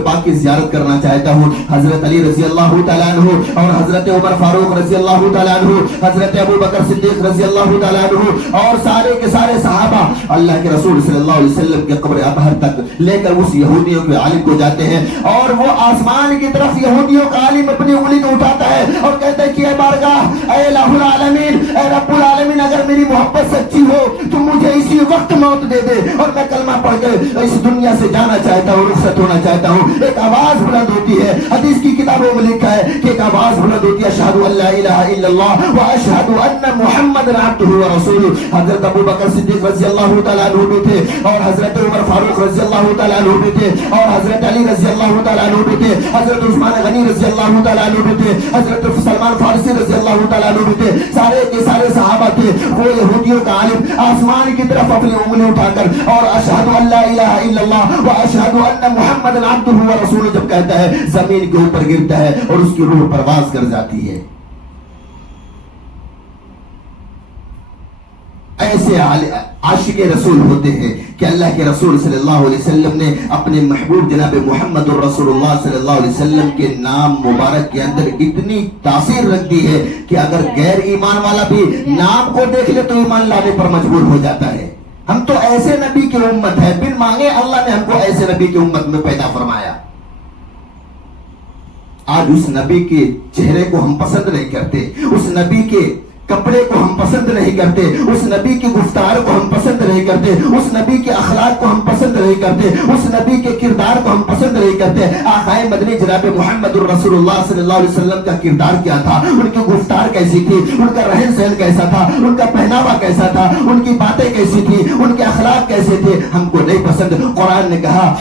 پاک کی زیارت کرنا چاہتا ہوں۔ حضرت علی رضی اللہ تعالیٰ عنہ اور حضرت عمر فاروق رضی اللہ تعالیٰ عنہ، حضرت ابو بکر صدیق رضی اللہ تعالیٰ عنہ اور سارے کے سارے صحابہ اللہ کے رسول صلی اللہ علیہ وسلم کے قبر اطہر تک لے کر اس یہودیوں کے عالم کو جاتے ہیں، اور وہ آسمان کی طرف یہودیوں کا عالم اپنی انگلی کو اٹھاتا ہے اور کہتا ہے کہ اے بارگاہ اے الہ العالمین اے رب العالمین اگر میری محبت سچی ہو تو مجھے اسی وقت موت دے دے اور میں کلمہ پڑھ کر اس دنیا سے جانا چاہتا ہوں، رخصت ہونا چاہتا ہوں۔ ایک آواز بلند ہوتی ہے، حدیث کی کتابوں میں لکھا ہے کہ ایک آواز بلند ہوتی ہے اشہد ان لا الہ الا اللہ واشہد ان محمد عبدہ ورسولہ۔ حضرت ابو بکر صدیق رضی اللہ تعالیٰ عنہ بھی تھے اور حضرت عمر فاروق رضی اللہ تعالیٰ عنہ بھی تھے اور حضرت علی رضی اللہ تعالیٰ عنہ بھی تھے، حضرت عثمان غنی رضی اللہ تعالیٰ عنہ بھی تھے، حضرت سلمان فارسی رضی اللہ تعالیٰ عنہ بھی تھے، سارے کے سارے صحابہ تھے۔ وہ یہودیوں کا عالم آسمان کی طرف اپنی انگلی اٹھا کر اور اشہد ان لا الہ الا اللہ واشہد ان محمد عبدہ ورسولہ جب کہتا ہے زمین کے اوپر گرتا ہے اور اس کی روح پرواز کر جاتی ہے۔ ایسے عاشق رسول ہوتے ہیں کہ اللہ کے رسول صلی اللہ علیہ وسلم نے اپنے محبوب جناب محمد الرسول اللہ صلی اللہ علیہ وسلم کے نام مبارک کے اندر اتنی تاثیر رکھ دی ہے کہ اگر غیر ایمان والا بھی نام کو دیکھ لے تو ایمان لانے پر مجبور ہو جاتا ہے. ہم تو ایسے نبی کی امت ہے, بن مانگے اللہ نے ہم کو ایسے نبی کی امت میں پیدا فرمایا. آج اس نبی کے چہرے کو ہم پسند نہیں کرتے, اس نبی کے کپڑے کو ہم پسند نہیں کرتے, اس نبی کی گفتار کو ہم پسند نہیں کرتے, اس نبی کے اخلاق کو ہم پسند نہیں کرتے, اس نبی کے کردار کو ہم پسند نہیں کرتے. آقا مدنی جناب محمد الرسول اللہ صلی اللہ علیہ وسلم کا کردار کیا تھا, ان کی گفتار کیسی تھی, ان کا رہن سہن کیسا تھا, ان کا پہناوا کیسا تھا, ان کی باتیں کیسی تھی, ان کے اخلاق کیسے تھے, ہم کو نہیں پسند. قرآن نے کہا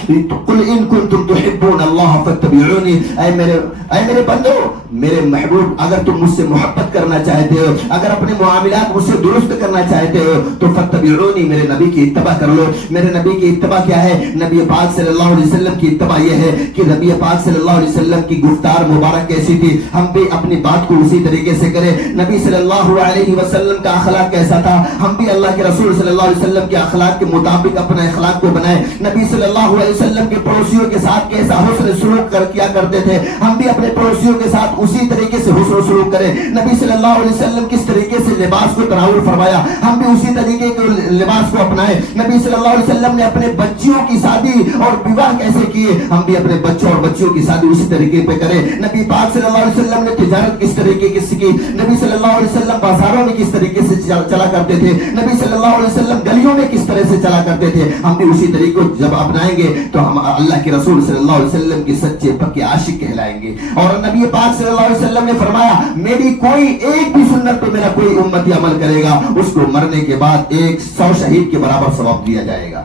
قل ان کنتم تحبون اللہ فاتبعونی, اے میرے بندو, میرے محبوب, اگر تم مجھ سے محبت کرنا چاہتے ہو, اگر اپنے معاملات مجھ سے درست کرنا چاہتے ہو تو فتبعونی, میرے نبی کی اتباع کر لو. میرے نبی کی اتباع کیا ہے؟ نبی پاک صلی اللہ علیہ وسلم کی اتباع یہ ہے کہ نبی پاک صلی اللہ علیہ وسلم کی گفتار مبارک کیسی تھی, ہم بھی اپنی بات کو اسی طریقے سے کریں. نبی صلی اللہ علیہ وسلم کا اخلاق کیسا تھا, ہم بھی اللہ کے رسول صلی اللہ علیہ وسلم کے اخلاق کے مطابق اپنے اخلاق کو بنائیں. نبی صلی اللہ علیہ وسلم کے پڑوسیوں کے ساتھ کیسا حسن سلوک کیا کرتے تھے, ہم بھی اپنے پڑوسیوں کے ساتھ اسی طریقے سے حسن سلوک کریں. نبی صلی اللہ علیہ وسلم کس طریقے سے لباس کو تناول فرمایا, ہم بھی اسی طریقے کے لباس کو اپنائیں. نبی صلی اللہ علیہ وسلم نے اپنے بچیوں کی شادی اور بیواہ کیسے کیے, ہم بھی اپنے بچوں اور بچیوں کی شادی اسی طریقے پہ کریں. نبی پاک صلی اللہ علیہ وسلم نے تجارت کس طریقے کی سیکھی, نبی صلی اللہ علیہ وسلم بازاروں میں کس طریقے سے چلا کرتے تھے, نبی صلی اللہ علیہ وسلم گلیوں میں کس طرح سے چلا کرتے تھے, ہم بھی اسی طریقے کو جب اپنائیں گے تو ہم اللہ کے رسول صلی اللہ علیہ وسلم کے سچے پکے عاشق کہلائیں گے. اور نبی پاک صلی اللہ علیہ وسلم نے فرمایا میری کوئی ایک بھی سنت پہ میرا کوئی امتی عمل کرے گا, اس کو مرنے کے بعد 100 شہید کے برابر ثواب دیا جائے گا.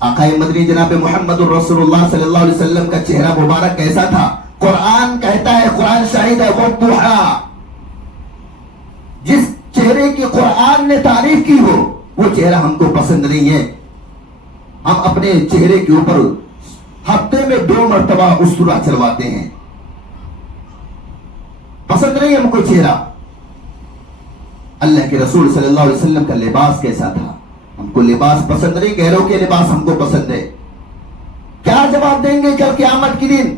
آقا مدنی جناب محمد الرسول اللہ صلی اللہ علیہ وسلم کا چہرہ مبارک کیسا تھا؟ قرآن کہتا ہے, قرآن شاہد ہے, والضحیٰ, جس چہرے کی قرآن نے تعریف کی ہو وہ چہرہ ہم کو پسند نہیں ہے. ہم اپنے چہرے کے اوپر ہفتے میں 2 مرتبہ اسطورہ چلواتے ہیں, پسند نہیں ہم کو چہرہ. اللہ کے رسول صلی اللہ علیہ وسلم کا لباس کیسا تھا, ہم کو لباس پسند نہیں, غیروں کے لباس ہم کو پسند ہے. کیا جواب دیں گے کل قیامت کے دن؟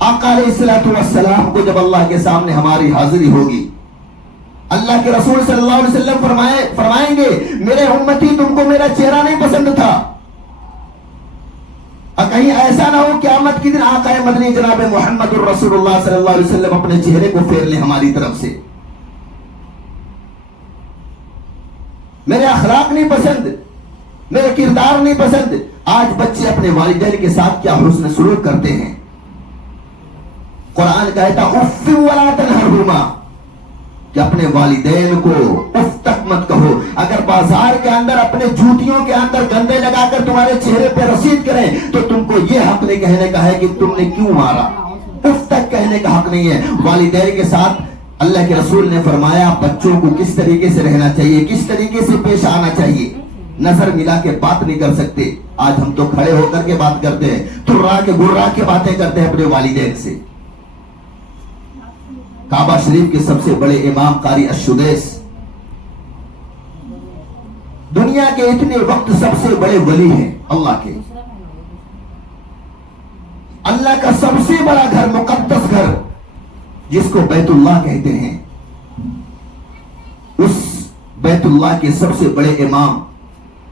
آقا علیہ الصلوۃ والسلام کو جب اللہ کے سامنے ہماری حاضری ہوگی, اللہ کے رسول صلی اللہ علیہ وسلم فرمائیں گے میرے امتی تم کو میرا چہرہ نہیں پسند تھا. اور کہیں ایسا نہ ہو قیامت کے دن آقا مدنی جناب محمد الرسول اللہ صلی اللہ علیہ وسلم اپنے چہرے کو پھیر لیں ہماری طرف سے, میرے اخلاق نہیں پسند, میرے کردار نہیں پسند. آج بچے اپنے والدین کے ساتھ کیا حسن سلوک کرتے ہیں. قرآن کہتا اف ولا تنہرہما, کہ اپنے والدین کو اف تک مت کہو. اگر بازار کے اندر اپنے جوتیوں کے اندر گندے لگا کر تمہارے چہرے پہ رسید کریں تو تم کو یہ حق نہیں کہنے کا ہے کہ تم نے کیوں مارا, اف تک کہنے کا حق نہیں ہے. والدین کے ساتھ اللہ کے رسول نے فرمایا بچوں کو کس طریقے سے رہنا چاہیے, کس طریقے سے پیش آنا چاہیے. نظر ملا کے بات نہیں کر سکتے. آج ہم تو کھڑے ہو کر کے بات کرتے ہیں, ترا کے گرا کے باتیں کرتے ہیں اپنے والدین سے. کعبہ شریف کے سب سے بڑے امام قاری الشدیس, دنیا کے اتنے وقت سب سے بڑے ولی ہیں اللہ کے, اللہ کا سب سے بڑا گھر, مقدس گھر جس کو بیت اللہ کہتے ہیں, اس بیت اللہ کے سب سے بڑے امام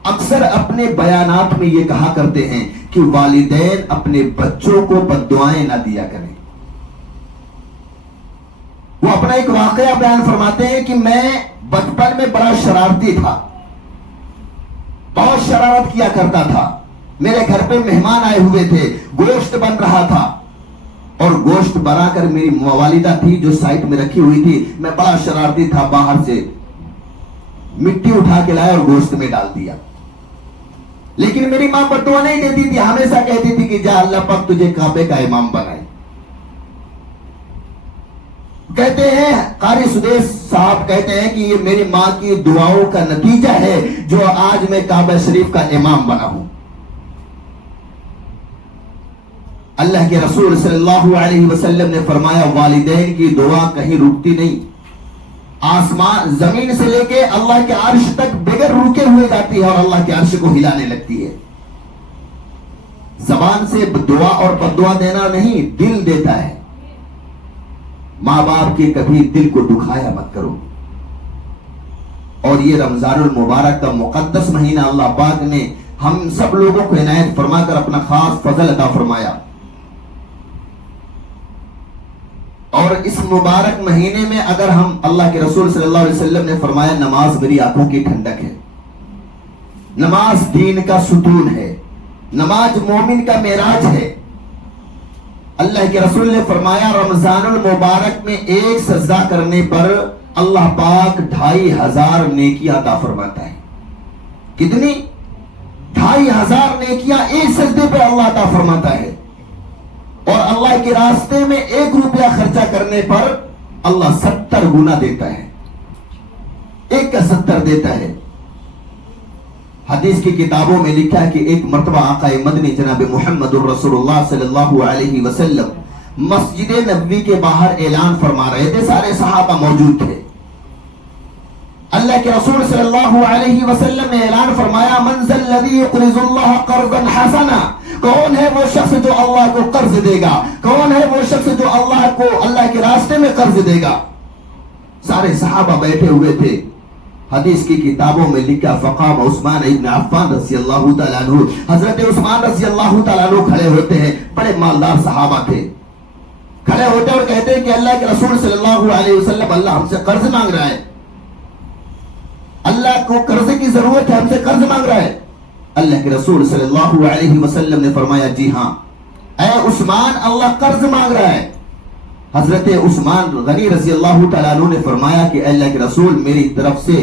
اکثر اپنے بیانات میں یہ کہا کرتے ہیں کہ والدین اپنے بچوں کو بددعائیں نہ دیا کریں. وہ اپنا ایک واقعہ بیان فرماتے ہیں کہ میں بچپن میں بڑا شرارتی تھا, بہت شرارت کیا کرتا تھا. میرے گھر پہ مہمان آئے ہوئے تھے, گوشت بن رہا تھا, اور گوشت بنا کر میری والدہ تھی جو سائٹ میں رکھی ہوئی تھی, میں بڑا شرارتی تھا, باہر سے مٹی اٹھا کے لایا اور گوشت میں ڈال دیا. لیکن میری ماں بددعا نہیں دیتی تھی, ہمیشہ کہتی تھی کہ جا اللہ پاک تجھے کعبے کا امام بنائے. کہتے ہیں قاری سدیس صاحب کہتے ہیں کہ یہ میری ماں کی دعاؤں کا نتیجہ ہے جو آج میں کعبہ شریف کا امام بنا ہوں. اللہ کے رسول صلی اللہ علیہ وسلم نے فرمایا والدین کی دعا کہیں رکتی نہیں. آسمان زمین سے لے کے اللہ کے عرش تک بغیر رکے ہوئے جاتی ہے اور اللہ کے عرش کو ہلانے لگتی ہے. زبان سے دعا اور بددعا دینا نہیں، دل دیتا ہے. ماں باپ کے کبھی دل کو دکھایا مت کرو. اور یہ رمضان المبارک کا مقدس مہینہ اللہ پاک نے ہم سب لوگوں کو عنایت فرما کر اپنا خاص فضل عطا فرمایا. اور اس مبارک مہینے میں اگر ہم، اللہ کے رسول صلی اللہ علیہ وسلم نے فرمایا نماز میری آنکھوں کی ٹھنڈک ہے، نماز دین کا ستون ہے، نماز مومن کا معراج ہے. اللہ کے رسول نے فرمایا رمضان المبارک میں ایک سجدہ کرنے پر اللہ پاک 2500 نیکیاں عطا فرماتا ہے. کتنی؟ 2500 نیکیاں ایک سجدے پر اللہ عطا فرماتا ہے. اور اللہ کے راستے میں 1 روپیہ خرچہ کرنے پر اللہ 70 گنا دیتا ہے، 1 کا 70 دیتا ہے. حدیث کی کتابوں میں لکھا ہے کہ ایک مرتبہ آقا مدنی جناب محمد الرسول اللہ صلی اللہ علیہ وسلم مسجد نبوی کے باہر اعلان فرما رہے تھے. سارے صحابہ موجود تھے. اللہ کے رسول صلی اللہ علیہ وسلم نے اعلان فرمایا من ذا الذی یقرض اللہ قرضا حسنا، کون ہے وہ شخص جو اللہ کو قرض دے گا؟ کون ہے وہ شخص جو اللہ کو اللہ کے راستے میں قرض دے گا؟ سارے صحابہ بیٹھے ہوئے تھے. حدیث کی کتابوں میں لکھا فقام عثمان ابن عفان رضی اللہ تعالیٰ عنہ، حضرت عثمان رضی اللہ تعالیٰ عنہ کھڑے ہوتے ہیں. بڑے مالدار صحابہ تھے. کھڑے ہوتے اور کہتے ہیں کہ اللہ کے رسول صلی اللہ علیہ وسلم اللہ ہم سے قرض مانگ رہا ہے، اللہ کو قرض کی ضرورت ہے، ہم سے قرض مانگ رہا ہے. اللہ کے رسول صلی اللہ علیہ وسلم نے فرمایا جی ہاں اے عثمان اللہ قرض مانگ رہا ہے. حضرت عثمان غنی رضی اللہ تعالیٰ عنہ نے فرمایا کہ اللہ کے رسول میری طرف سے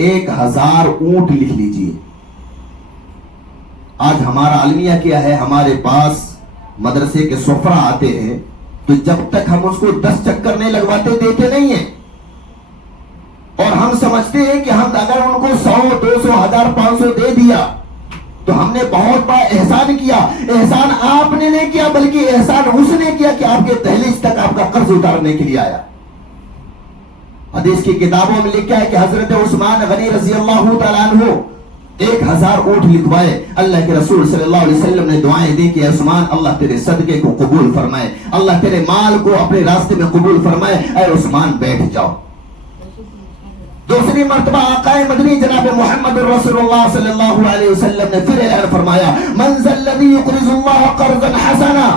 1000 اونٹ لکھ لیجئے. آج ہمارا المیہ کیا ہے، ہمارے پاس مدرسے کے سفرہ آتے ہیں تو جب تک ہم اس کو 10 چکر نہیں لگواتے دیتے نہیں ہیں. اور ہم سمجھتے ہیں کہ ہم اگر ان کو 100 200 1000 500 دے دیا تو ہم نے بہت بڑا احسان کیا. احسان آپ نے نہیں کیا بلکہ احسان اس نے کیا کہ آپ کے دہلیز تک آپ کا قرض اتارنے کے لیے آیا. حدیث کی کتابوں میں لکھا ہے کہ حضرت عثمان غنی رضی اللہ تعالیٰ عنہ 1000 اونٹ لکھوائے. اللہ کے رسول صلی اللہ علیہ وسلم نے دعائیں دی کہ عثمان اللہ تیرے صدقے کو قبول فرمائے، اللہ تیرے مال کو اپنے راستے میں قبول فرمائے. اے عثمان بیٹھ جاؤ. دوسری مرتبہ آقا مدنی جناب محمد الرسول اللہ صلی اللہ علیہ وسلم نے پھر اعلان فرمایا من ذا الذی یقرض اللہ قرضا حسنا،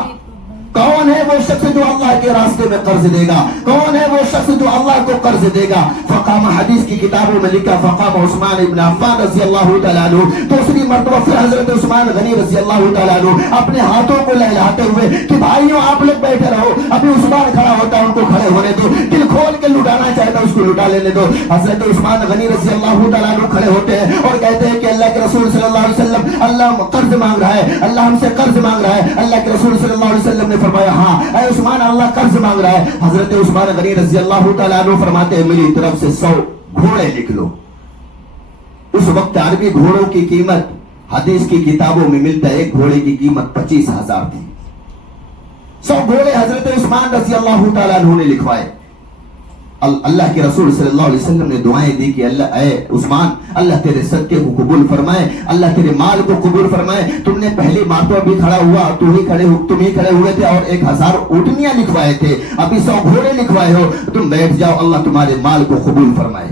کون ہے وہ شخص جو اللہ کے راستے میں قرض دے گا؟ کون ہے وہ شخص جو اللہ کو قرض دے گا؟ فقام، حدیث کی کتابوں میں لکھا فقام عثمان ابن عفان رضی اللہ تعالیٰ عنہ. دوسری مرتبہ پھر حضرت عثمان غنی رضی اللہ تعالیٰ عنہ اپنے ہاتھوں کو لہلاتے ہوئے کہ بھائیوں آپ لوگ بیٹھے رہو، ابھی عثمان کھڑا ہوتا ہے ان کو کھڑے ہونے دو، دل کھول کے لٹانا چاہتا ہے اس کو لٹا لینے دو. حضرت عثمان غنی رضی اللہ تعالیٰ عنہ کھڑے ہوتے ہیں اور کہتے ہیں کہ اللہ کے رسول صلی اللہ علیہ وسلم اللہ قرض مانگ رہا ہے، اللہ ہم سے قرض مانگ رہا ہے. اللہ کے رسول صلی اللہ علیہ وسلم نے فرمایا ہاں اے عثمان اللہ قرض مانگ رہا ہے. حضرت عثمان غنی رضی اللہ تعالیٰ عنہ فرماتے ہیں میری طرف سے 100 گھوڑے لکھ لو. اس وقت عربی گھوڑوں کی قیمت حدیث کی کتابوں میں ملتا ہے ایک گھوڑے کی قیمت 25,000 تھی. 100 گھوڑے حضرت عثمان رضی اللہ تعالیٰ عنہ نے لکھوائے. اللہ کے رسول صلی اللہ علیہ وسلم نے دعائیں دی کہ اللہ اے عثمان اللہ تیرے صدقے کو قبول فرمائے، اللہ تیرے مال کو قبول فرمائے. تم نے پہلی مرتبہ بھی کھڑا ہوا تم ہی کھڑے ہوئے تھے اور 1000 اونٹنیاں لکھوائے تھے، ابھی 100 گھوڑے لکھوائے ہو، تم بیٹھ جاؤ اللہ تمہارے مال کو قبول فرمائے.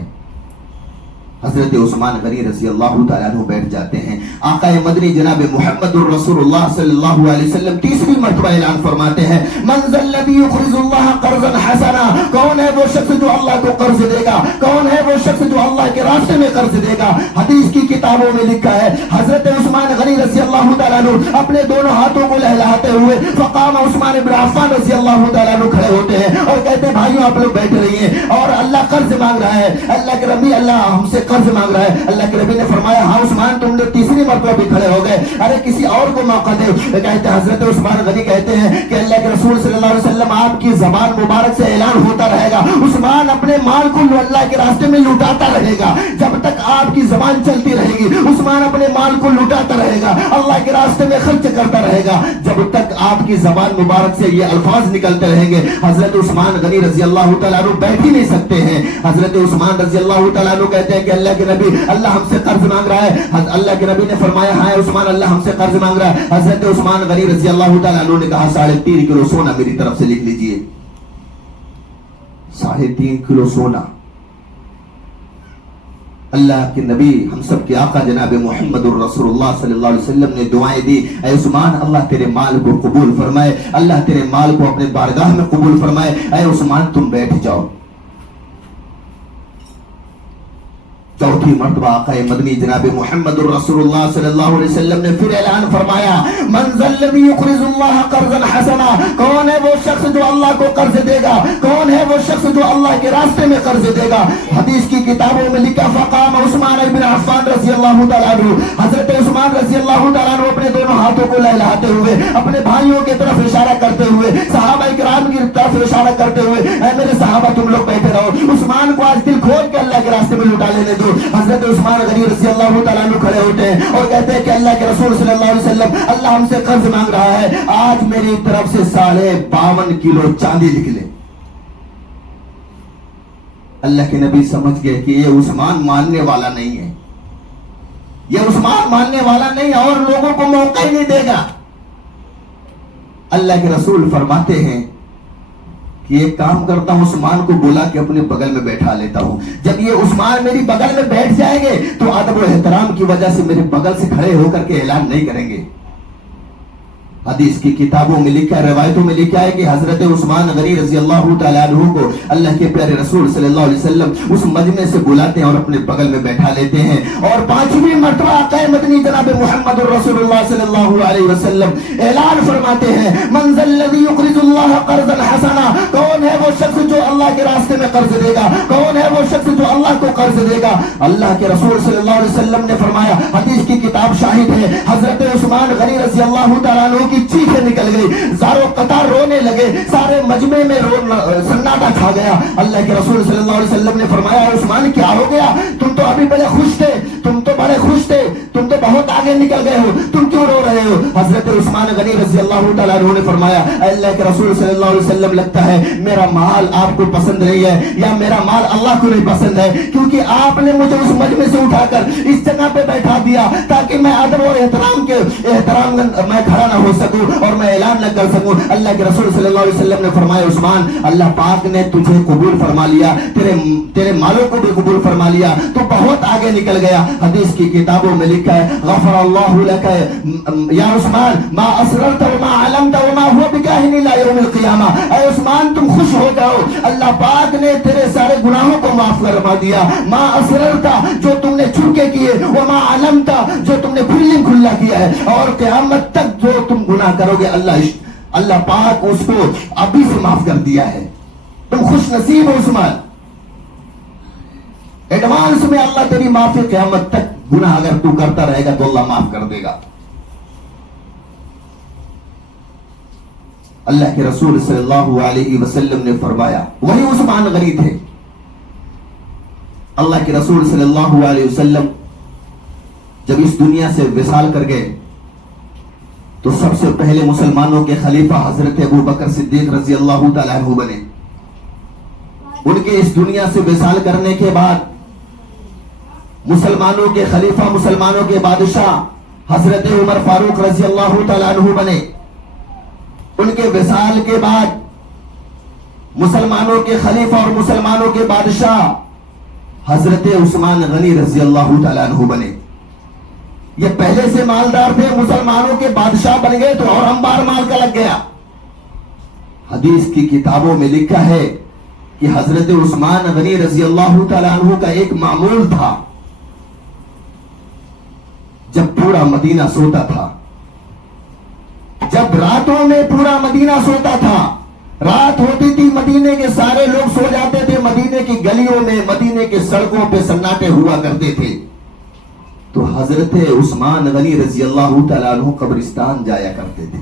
حضرت عثمان غنی رضی اللہ تعالیٰ عنہ بیٹھ جاتے ہیں. آقا مدنی جناب محمد الرسول اللہ صلی اللہ علیہ وسلم تیسری مرتبہ اعلان فرماتے ہیں من ذا الذی یقرض اللہ قرضا حسنا، کون ہے وہ شخص جو اللہ کو قرض دے گا؟ کون ہے وہ شخص جو اللہ کے راستے میں قرض دے گا؟ حدیث کی کتابوں میں لکھا ہے حضرت عثمان غنی رضی اللہ تعالیٰ عنہ اپنے دونوں ہاتھوں کو لہلاتے ہوئے فقام عثمان بن عفان رضی اللہ تعالیٰ عنہ کھڑے ہوتے ہیں اور کہتے ہیں بھائیوں آپ لوگ بیٹھے رہیے اور اللہ قرض مانگ رہا ہے، اللہ کے نبی اللہ ہم سے قرض مانگ رہا ہے. اللہ کے نبی نے فرمایا ہاں عثمان تم نے تیسری مرتبہ بھی کھڑے ہو گئے، ارے کسی اور کو موقع دے. کہتے حضرت عثمان غنی کہتے ہیں کہ اللہ کے رسول صلی اللہ علیہ وسلم آپ کی زبان مبارک سے اعلان ہوتا رہے گا عثمان اپنے مال کو اللہ کے راستے میں لٹاتا رہے گا جب تک آپ کی زبان چلتی رہے گی، عثمان اپنے مال کو لٹاتا رہے گا، اللہ کے راستے میں خرچ کرتا رہے گا، جب تک آپ کی زبان مبارک سے یہ الفاظ نکلتے رہیں گے حضرت عثمان غنی رضی اللہ تعالیٰ عنہ بیٹھ ہی نہیں سکتے ہیں۔ حضرت عثمان رضی اللہ تعالیٰ عنہ کہتے ہیں کہ اللہ کے نبی، اللہ ہم سے قرض مانگ رہا ہے۔ اللہ کے نبی نے فرمایا ہاں عثمان، اللہ ہم سے قرض مانگ رہا ہے۔ حضرت عثمان غنی رضی اللہ تعالیٰ عنہ نے کہا 3.5 کلو سونا میری طرف سے لکھ لیجئے۔ 3.5 کلو سونا۔ اللہ کے نبی ہم سب کے آقا جناب محمد الرسول اللہ صلی اللہ علیہ وسلم نے دعائیں دی، اے عثمان اللہ تیرے مال کو قبول فرمائے، اللہ تیرے مال کو اپنے بارگاہ میں قبول فرمائے، اے عثمان تم بیٹھ جاؤ۔ چوتھی مرتبہ آقا مدنی جناب محمد الرسول اللہ صلی اللہ علیہ وسلم نے پھر اعلان فرمایا من ذا الذی یقرض اللہ قرضا حسنا، کون ہے وہ شخص جو اللہ کو قرض دے گا، کون ہے وہ شخص جو اللہ کے راستے میں قرض دے گا۔ حدیث کی کتابوں میں لکھا فقام عثمان بن عفان رضی اللہ تعالیٰ عنہ، حضرت عثمان رضی اللہ تعالیٰ عنہ اپنے دونوں ہاتھوں کو لہلاتے ہوئے اپنے بھائیوں کی طرف اشارہ کرتے ہوئے صحابہ کرام کی طرف اشارہ کرتے ہوئے اے میرے صحابہ تم لوگ بیٹھے رہو، عثمان کو آج دل کھول کے اللہ کے راستے میں لٹا لینے دو۔ حضرت عثمان غنی رضی اللہ تعالیٰ عنہ کھڑے ہوتے ہیں اور کہتے ہیں کہ اللہ کے رسول صلی اللہ علیہ وسلم اللہ ہم سے قرض مانگ رہا ہے، آج میری طرف سے 52.5 کلو چاندی لکھ لے۔ اللہ کے نبی سمجھ گئے کہ یہ عثمان ماننے والا نہیں ہے، یہ عثمان ماننے والا نہیں اور لوگوں کو موقع ہی نہیں دے گا۔ اللہ کے رسول فرماتے ہیں کہ ایک کام کرتا ہوں، عثمان کو بولا کہ اپنے بغل میں بیٹھا لیتا ہوں، جب یہ عثمان میری بغل میں بیٹھ جائیں گے تو ادب و احترام کی وجہ سے میرے بغل سے کھڑے ہو کر کے اعلان نہیں کریں گے۔ حدیث کی کتابوں میں لکھا ہے، روایتوں میں لکھا ہے کہ حضرت عثمان غنی رضی اللہ تعالیٰ عنہ کو اللہ کے پیارے رسول صلی اللہ علیہ وسلم اس مجمع سے بلاتے ہیں اور اپنے بغل میں بیٹھا لیتے ہیں، اور 5ویں مرتبہ آقا مدنی جناب محمد الرسول اللہ صلی اللہ علیہ وسلم اعلان فرماتے ہیں من ذا الذی یقرض اللہ قرضا حسنا، کون ہے وہ شخص جو اللہ کے راستے میں قرض دے گا، کون ہے وہ شخص جو اللہ کو قرض دے گا۔ اللہ کے رسول صلی اللہ علیہ وسلم نے فرمایا، حدیث کی کتاب شاہد ہے، حضرت عثمان غنی رضی اللہ تعالیٰ عنہ کی چیخیں نکل گئی، زاروں قطار رونے لگے، سارے مجمع میں سناٹا چھا گیا۔ اللہ کے رسول صلی اللہ علیہ وسلم نے فرمایا عثمان کیا ہو گیا، تم تو ابھی بڑے خوش تھے، تم تو بڑے خوش تھے، تم تو بہت آگے نکل گئے ہو، تم کیوں رو رہے ہو؟ حضرت عثمان غنی رضی اللہ تعالیٰ عنہ نے فرمایا اللہ کے رسول صلی اللہ علیہ وسلم لگتا ہے میرا مال آپ کو پسند نہیں ہے یا میرا مال اللہ کو نہیں پسند ہے، کیونکہ آپ نے مجھے اس مجمع سے اٹھا کر اس جگہ پہ بیٹھا دیا تاکہ میں ادب اور احترام میں کھڑا نہ ہو سکوں اور میں اعلان نہ کر سکوں۔ اللہ کے رسول صلی اللہ علیہ وسلم نے فرمایا عثمان اللہ پاک نے تجھے قبول فرما لیا، تیرے مالوں کو بھی قبول فرما لیا، تو بہت آگے نکل گیا۔ حدیث کی کتابوں میں لکھا ہے غفر اللہ لک یا عثمان ما اسررت وما علمت وما هو بکاہن الى یوم القیامہ، اے عثمان تم خوش ہو جاؤ، اللہ پاک نے تیرے سارے گناہوں کو معاف فرما دیا، ما اسررت جو تم نے چھپ کے کیے، وما علمت جو تم نے کھلم کھلا کیا ہے، اور قیامت تک جو تم گناہ کرو گے اللہ پاک اس کو ابھی سے معاف کر دیا ہے۔ تم خوش نصیب ہو عثمان، ایڈوانس میں اللہ تیری معافی، قیامت تک گناہ اگر تو کرتا رہے گا تو اللہ معاف کر دے گا۔ اللہ کے رسول صلی اللہ علیہ وسلم نے فرمایا، وہی عثمان غنی تھے، اللہ کے رسول صلی اللہ علیہ وسلم جب اس دنیا سے وصال کر گئے تو سب سے پہلے مسلمانوں کے خلیفہ حضرت ابو بکر صدیق رضی اللہ تعالیٰ عنہ بنے۔ ان کے اس دنیا سے وصال کرنے کے بعد مسلمانوں کے خلیفہ، مسلمانوں کے بادشاہ حضرت عمر فاروق رضی اللہ تعالیٰ عنہ بنے۔ ان کے وصال کے بعد مسلمانوں کے خلیفہ اور مسلمانوں کے بادشاہ حضرت عثمان غنی رضی اللہ تعالیٰ عنہ بنے۔ یہ پہلے سے مالدار تھے، مسلمانوں کے بادشاہ بن گئے تو اور انبار مال کا لگ گیا۔ حدیث کی کتابوں میں لکھا ہے کہ حضرت عثمان غنی رضی اللہ تعالیٰ عنہ کا ایک معمول تھا، جب پورا مدینہ سوتا تھا، جب راتوں میں پورا مدینہ سوتا تھا، رات ہوتی تھی مدینے کے سارے لوگ سو جاتے تھے، مدینے کی گلیوں میں، مدینے کے سڑکوں پہ سناٹے ہوا کرتے تھے، تو حضرت عثمان غنی رضی اللہ تعالیٰ عنہ قبرستان جایا کرتے تھے،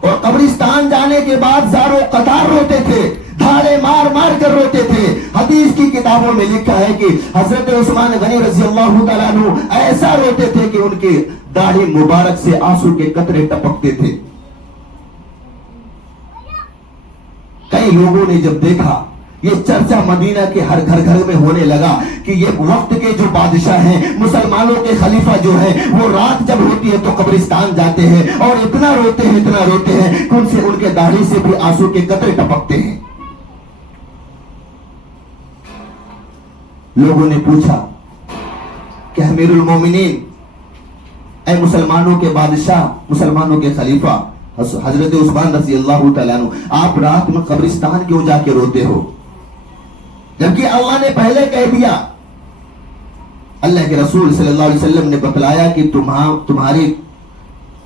اور قبرستان جانے کے بعد زاروں قطار روتے تھے، دھاڑے مار مار کر روتے تھے. حدیث کی کتابوں میں لکھا ہے کہ حضرت عثمان غنی رضی اللہ تعالیٰ عنہ ایسا روتے تھے کہ ان کی داڑھی مبارک سے آنسو کے قطرے ٹپکتے تھے. کئی لوگوں نے جب دیکھا یہ چرچا مدینہ کے ہر گھر گھر میں ہونے لگا کہ یہ وقت کے جو بادشاہ ہیں، مسلمانوں کے خلیفہ جو ہیں، وہ رات جب ہوتی ہے تو قبرستان جاتے ہیں اور اتنا روتے ہیں کہ ان سے ان کے داڑھی سے بھی آنسو کے قطرے ٹپکتے ہیں. لوگوں نے پوچھا کہ امیر المومنین، اے مسلمانوں کے بادشاہ، مسلمانوں کے خلیفہ حضرت عثمان رضی اللہ تعالیٰ عنہ، آپ رات میں قبرستان کیوں جا کے روتے ہو؟ جبکہ اللہ نے پہلے کہہ دیا، اللہ کے رسول صلی اللہ علیہ وسلم نے بتلایا کہ تمہاری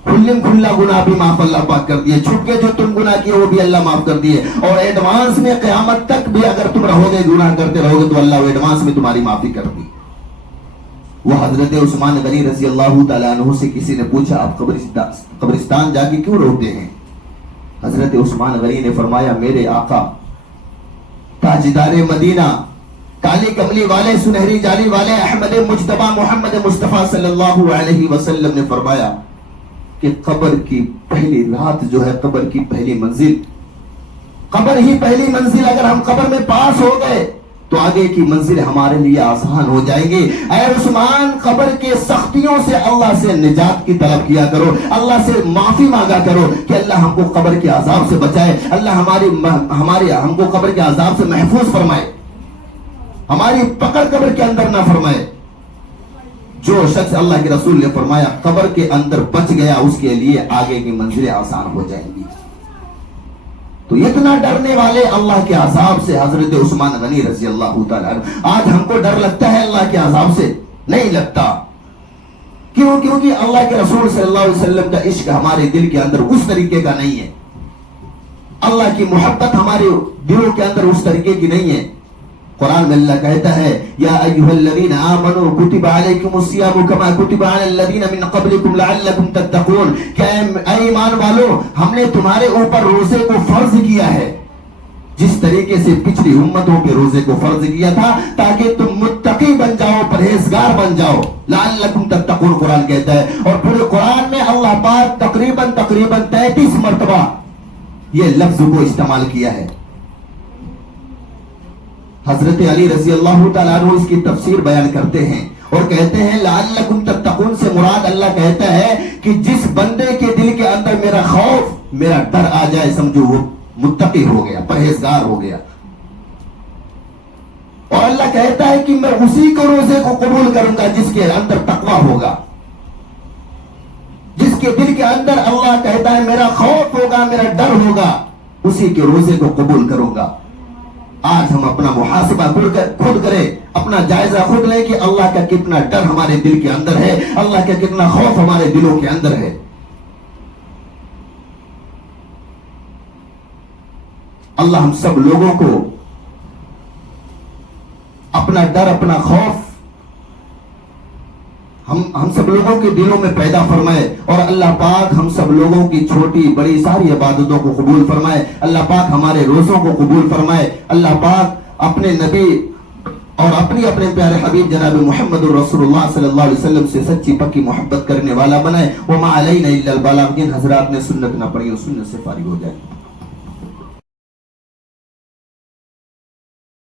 کھلا گناہ بھی معاف اللہ پاک کر دیے، چھپ کے جو تم گناہ کیے وہ بھی اللہ معاف کر دیے، اور ایڈوانس میں قیامت تک بھی اگر تم رہو گے گناہ کرتے رہو گے تو اللہ ایڈوانس میں تمہاری معافی کر دی. وہ حضرت عثمان غنی رضی اللہ تعالیٰ عنہ سے کسی نے پوچھا، آپ قبرستان جا کے کیوں روتے ہیں؟ حضرت عثمان غنی نے فرمایا، میرے آقا تاجدار مدینہ، کالی کملی والے، سنہری جالی والے، احمد مجتبی محمد مصطفیٰ صلی اللہ علیہ وسلم نے فرمایا کہ قبر کی پہلی رات جو ہے، قبر کی پہلی منزل، قبر ہی پہلی منزل، اگر ہم قبر میں پاس ہو گئے تو آگے کی منزل ہمارے لیے آسان ہو جائیں گے. اے عثمان، قبر کے سختیوں سے اللہ سے نجات کی طلب کیا کرو، اللہ سے معافی مانگا کرو کہ اللہ ہم کو قبر کے عذاب سے بچائے، اللہ ہم کو قبر کے عذاب سے محفوظ فرمائے، ہماری پکڑ قبر کے اندر نہ فرمائے. جو شخص، اللہ کے رسول نے فرمایا، قبر کے اندر بچ گیا اس کے لیے آگے کی منزلیں آسان ہو جائیں گی. تو اتنا ڈرنے والے اللہ کے عذاب سے حضرت عثمان غنی رضی اللہ تعالیٰ عنہ. آج ہم کو ڈر لگتا ہے اللہ کے عذاب سے؟ نہیں لگتا. کیوں؟ کیونکہ اللہ کے رسول صلی اللہ علیہ وسلم کا عشق ہمارے دل کے اندر اس طریقے کا نہیں ہے، اللہ کی محبت ہمارے دلوں کے اندر اس طریقے کی نہیں ہے. قرآن میں اللہ کہتا ہے، یا ایھا الذین آمنوا کتب علیکم الصیام کما کتب علی الذین من قبلکم لعلکم تتقون، کہ اے ایمان والو، ہم نے تمہارے اوپر روزے کو فرض کیا ہے جس طریقے سے پچھلی امتوں کے روزے کو فرض کیا تھا، تاکہ تم متقی بن جاؤ، پرہیزگار بن جاؤ. لعلکم تتقون قرآن کہتا ہے. اور پورے قرآن میں اللہ پاک تقریباً 33 مرتبہ یہ لفظ کو استعمال کیا ہے. حضرت علی رضی اللہ تعالیٰ عنہ اس کی تفسیر بیان کرتے ہیں اور کہتے ہیں، لعلکم تتقون سے مراد اللہ کہتا ہے کہ جس بندے کے دل کے اندر میرا خوف، میرا ڈر آ جائے، سمجھو وہ متقی ہو گیا، پرہیزگار ہو گیا. اور اللہ کہتا ہے کہ میں اسی کو روزے کو قبول کروں گا جس کے اندر تقویٰ ہوگا، جس کے دل کے اندر اللہ کہتا ہے میرا خوف ہوگا، میرا ڈر ہوگا، اسی کے روزے کو قبول کروں گا. آج ہم اپنا محاسبہ خود کریں، اپنا جائزہ خود لیں کہ اللہ کا کتنا ڈر ہمارے دل کے اندر ہے، اللہ کا کتنا خوف ہمارے دلوں کے اندر ہے. اللہ ہم سب لوگوں کو اپنا ڈر، اپنا خوف ہم سب لوگوں کے دلوں میں پیدا فرمائے، اور اللہ پاک ہم سب لوگوں کی چھوٹی بڑی ساری عبادتوں کو قبول فرمائے. اللہ پاک ہمارے روزوں کو قبول فرمائے. اللہ پاک اپنے نبی اور اپنے پیارے حبیب جناب محمد الرسول اللہ صلی اللہ علیہ وسلم سے سچی پکی محبت کرنے والا بنائے. وما علینا الا البلاغ. جن حضرات نے سنت نہ پڑھی سنت سے فارغ ہو جائے.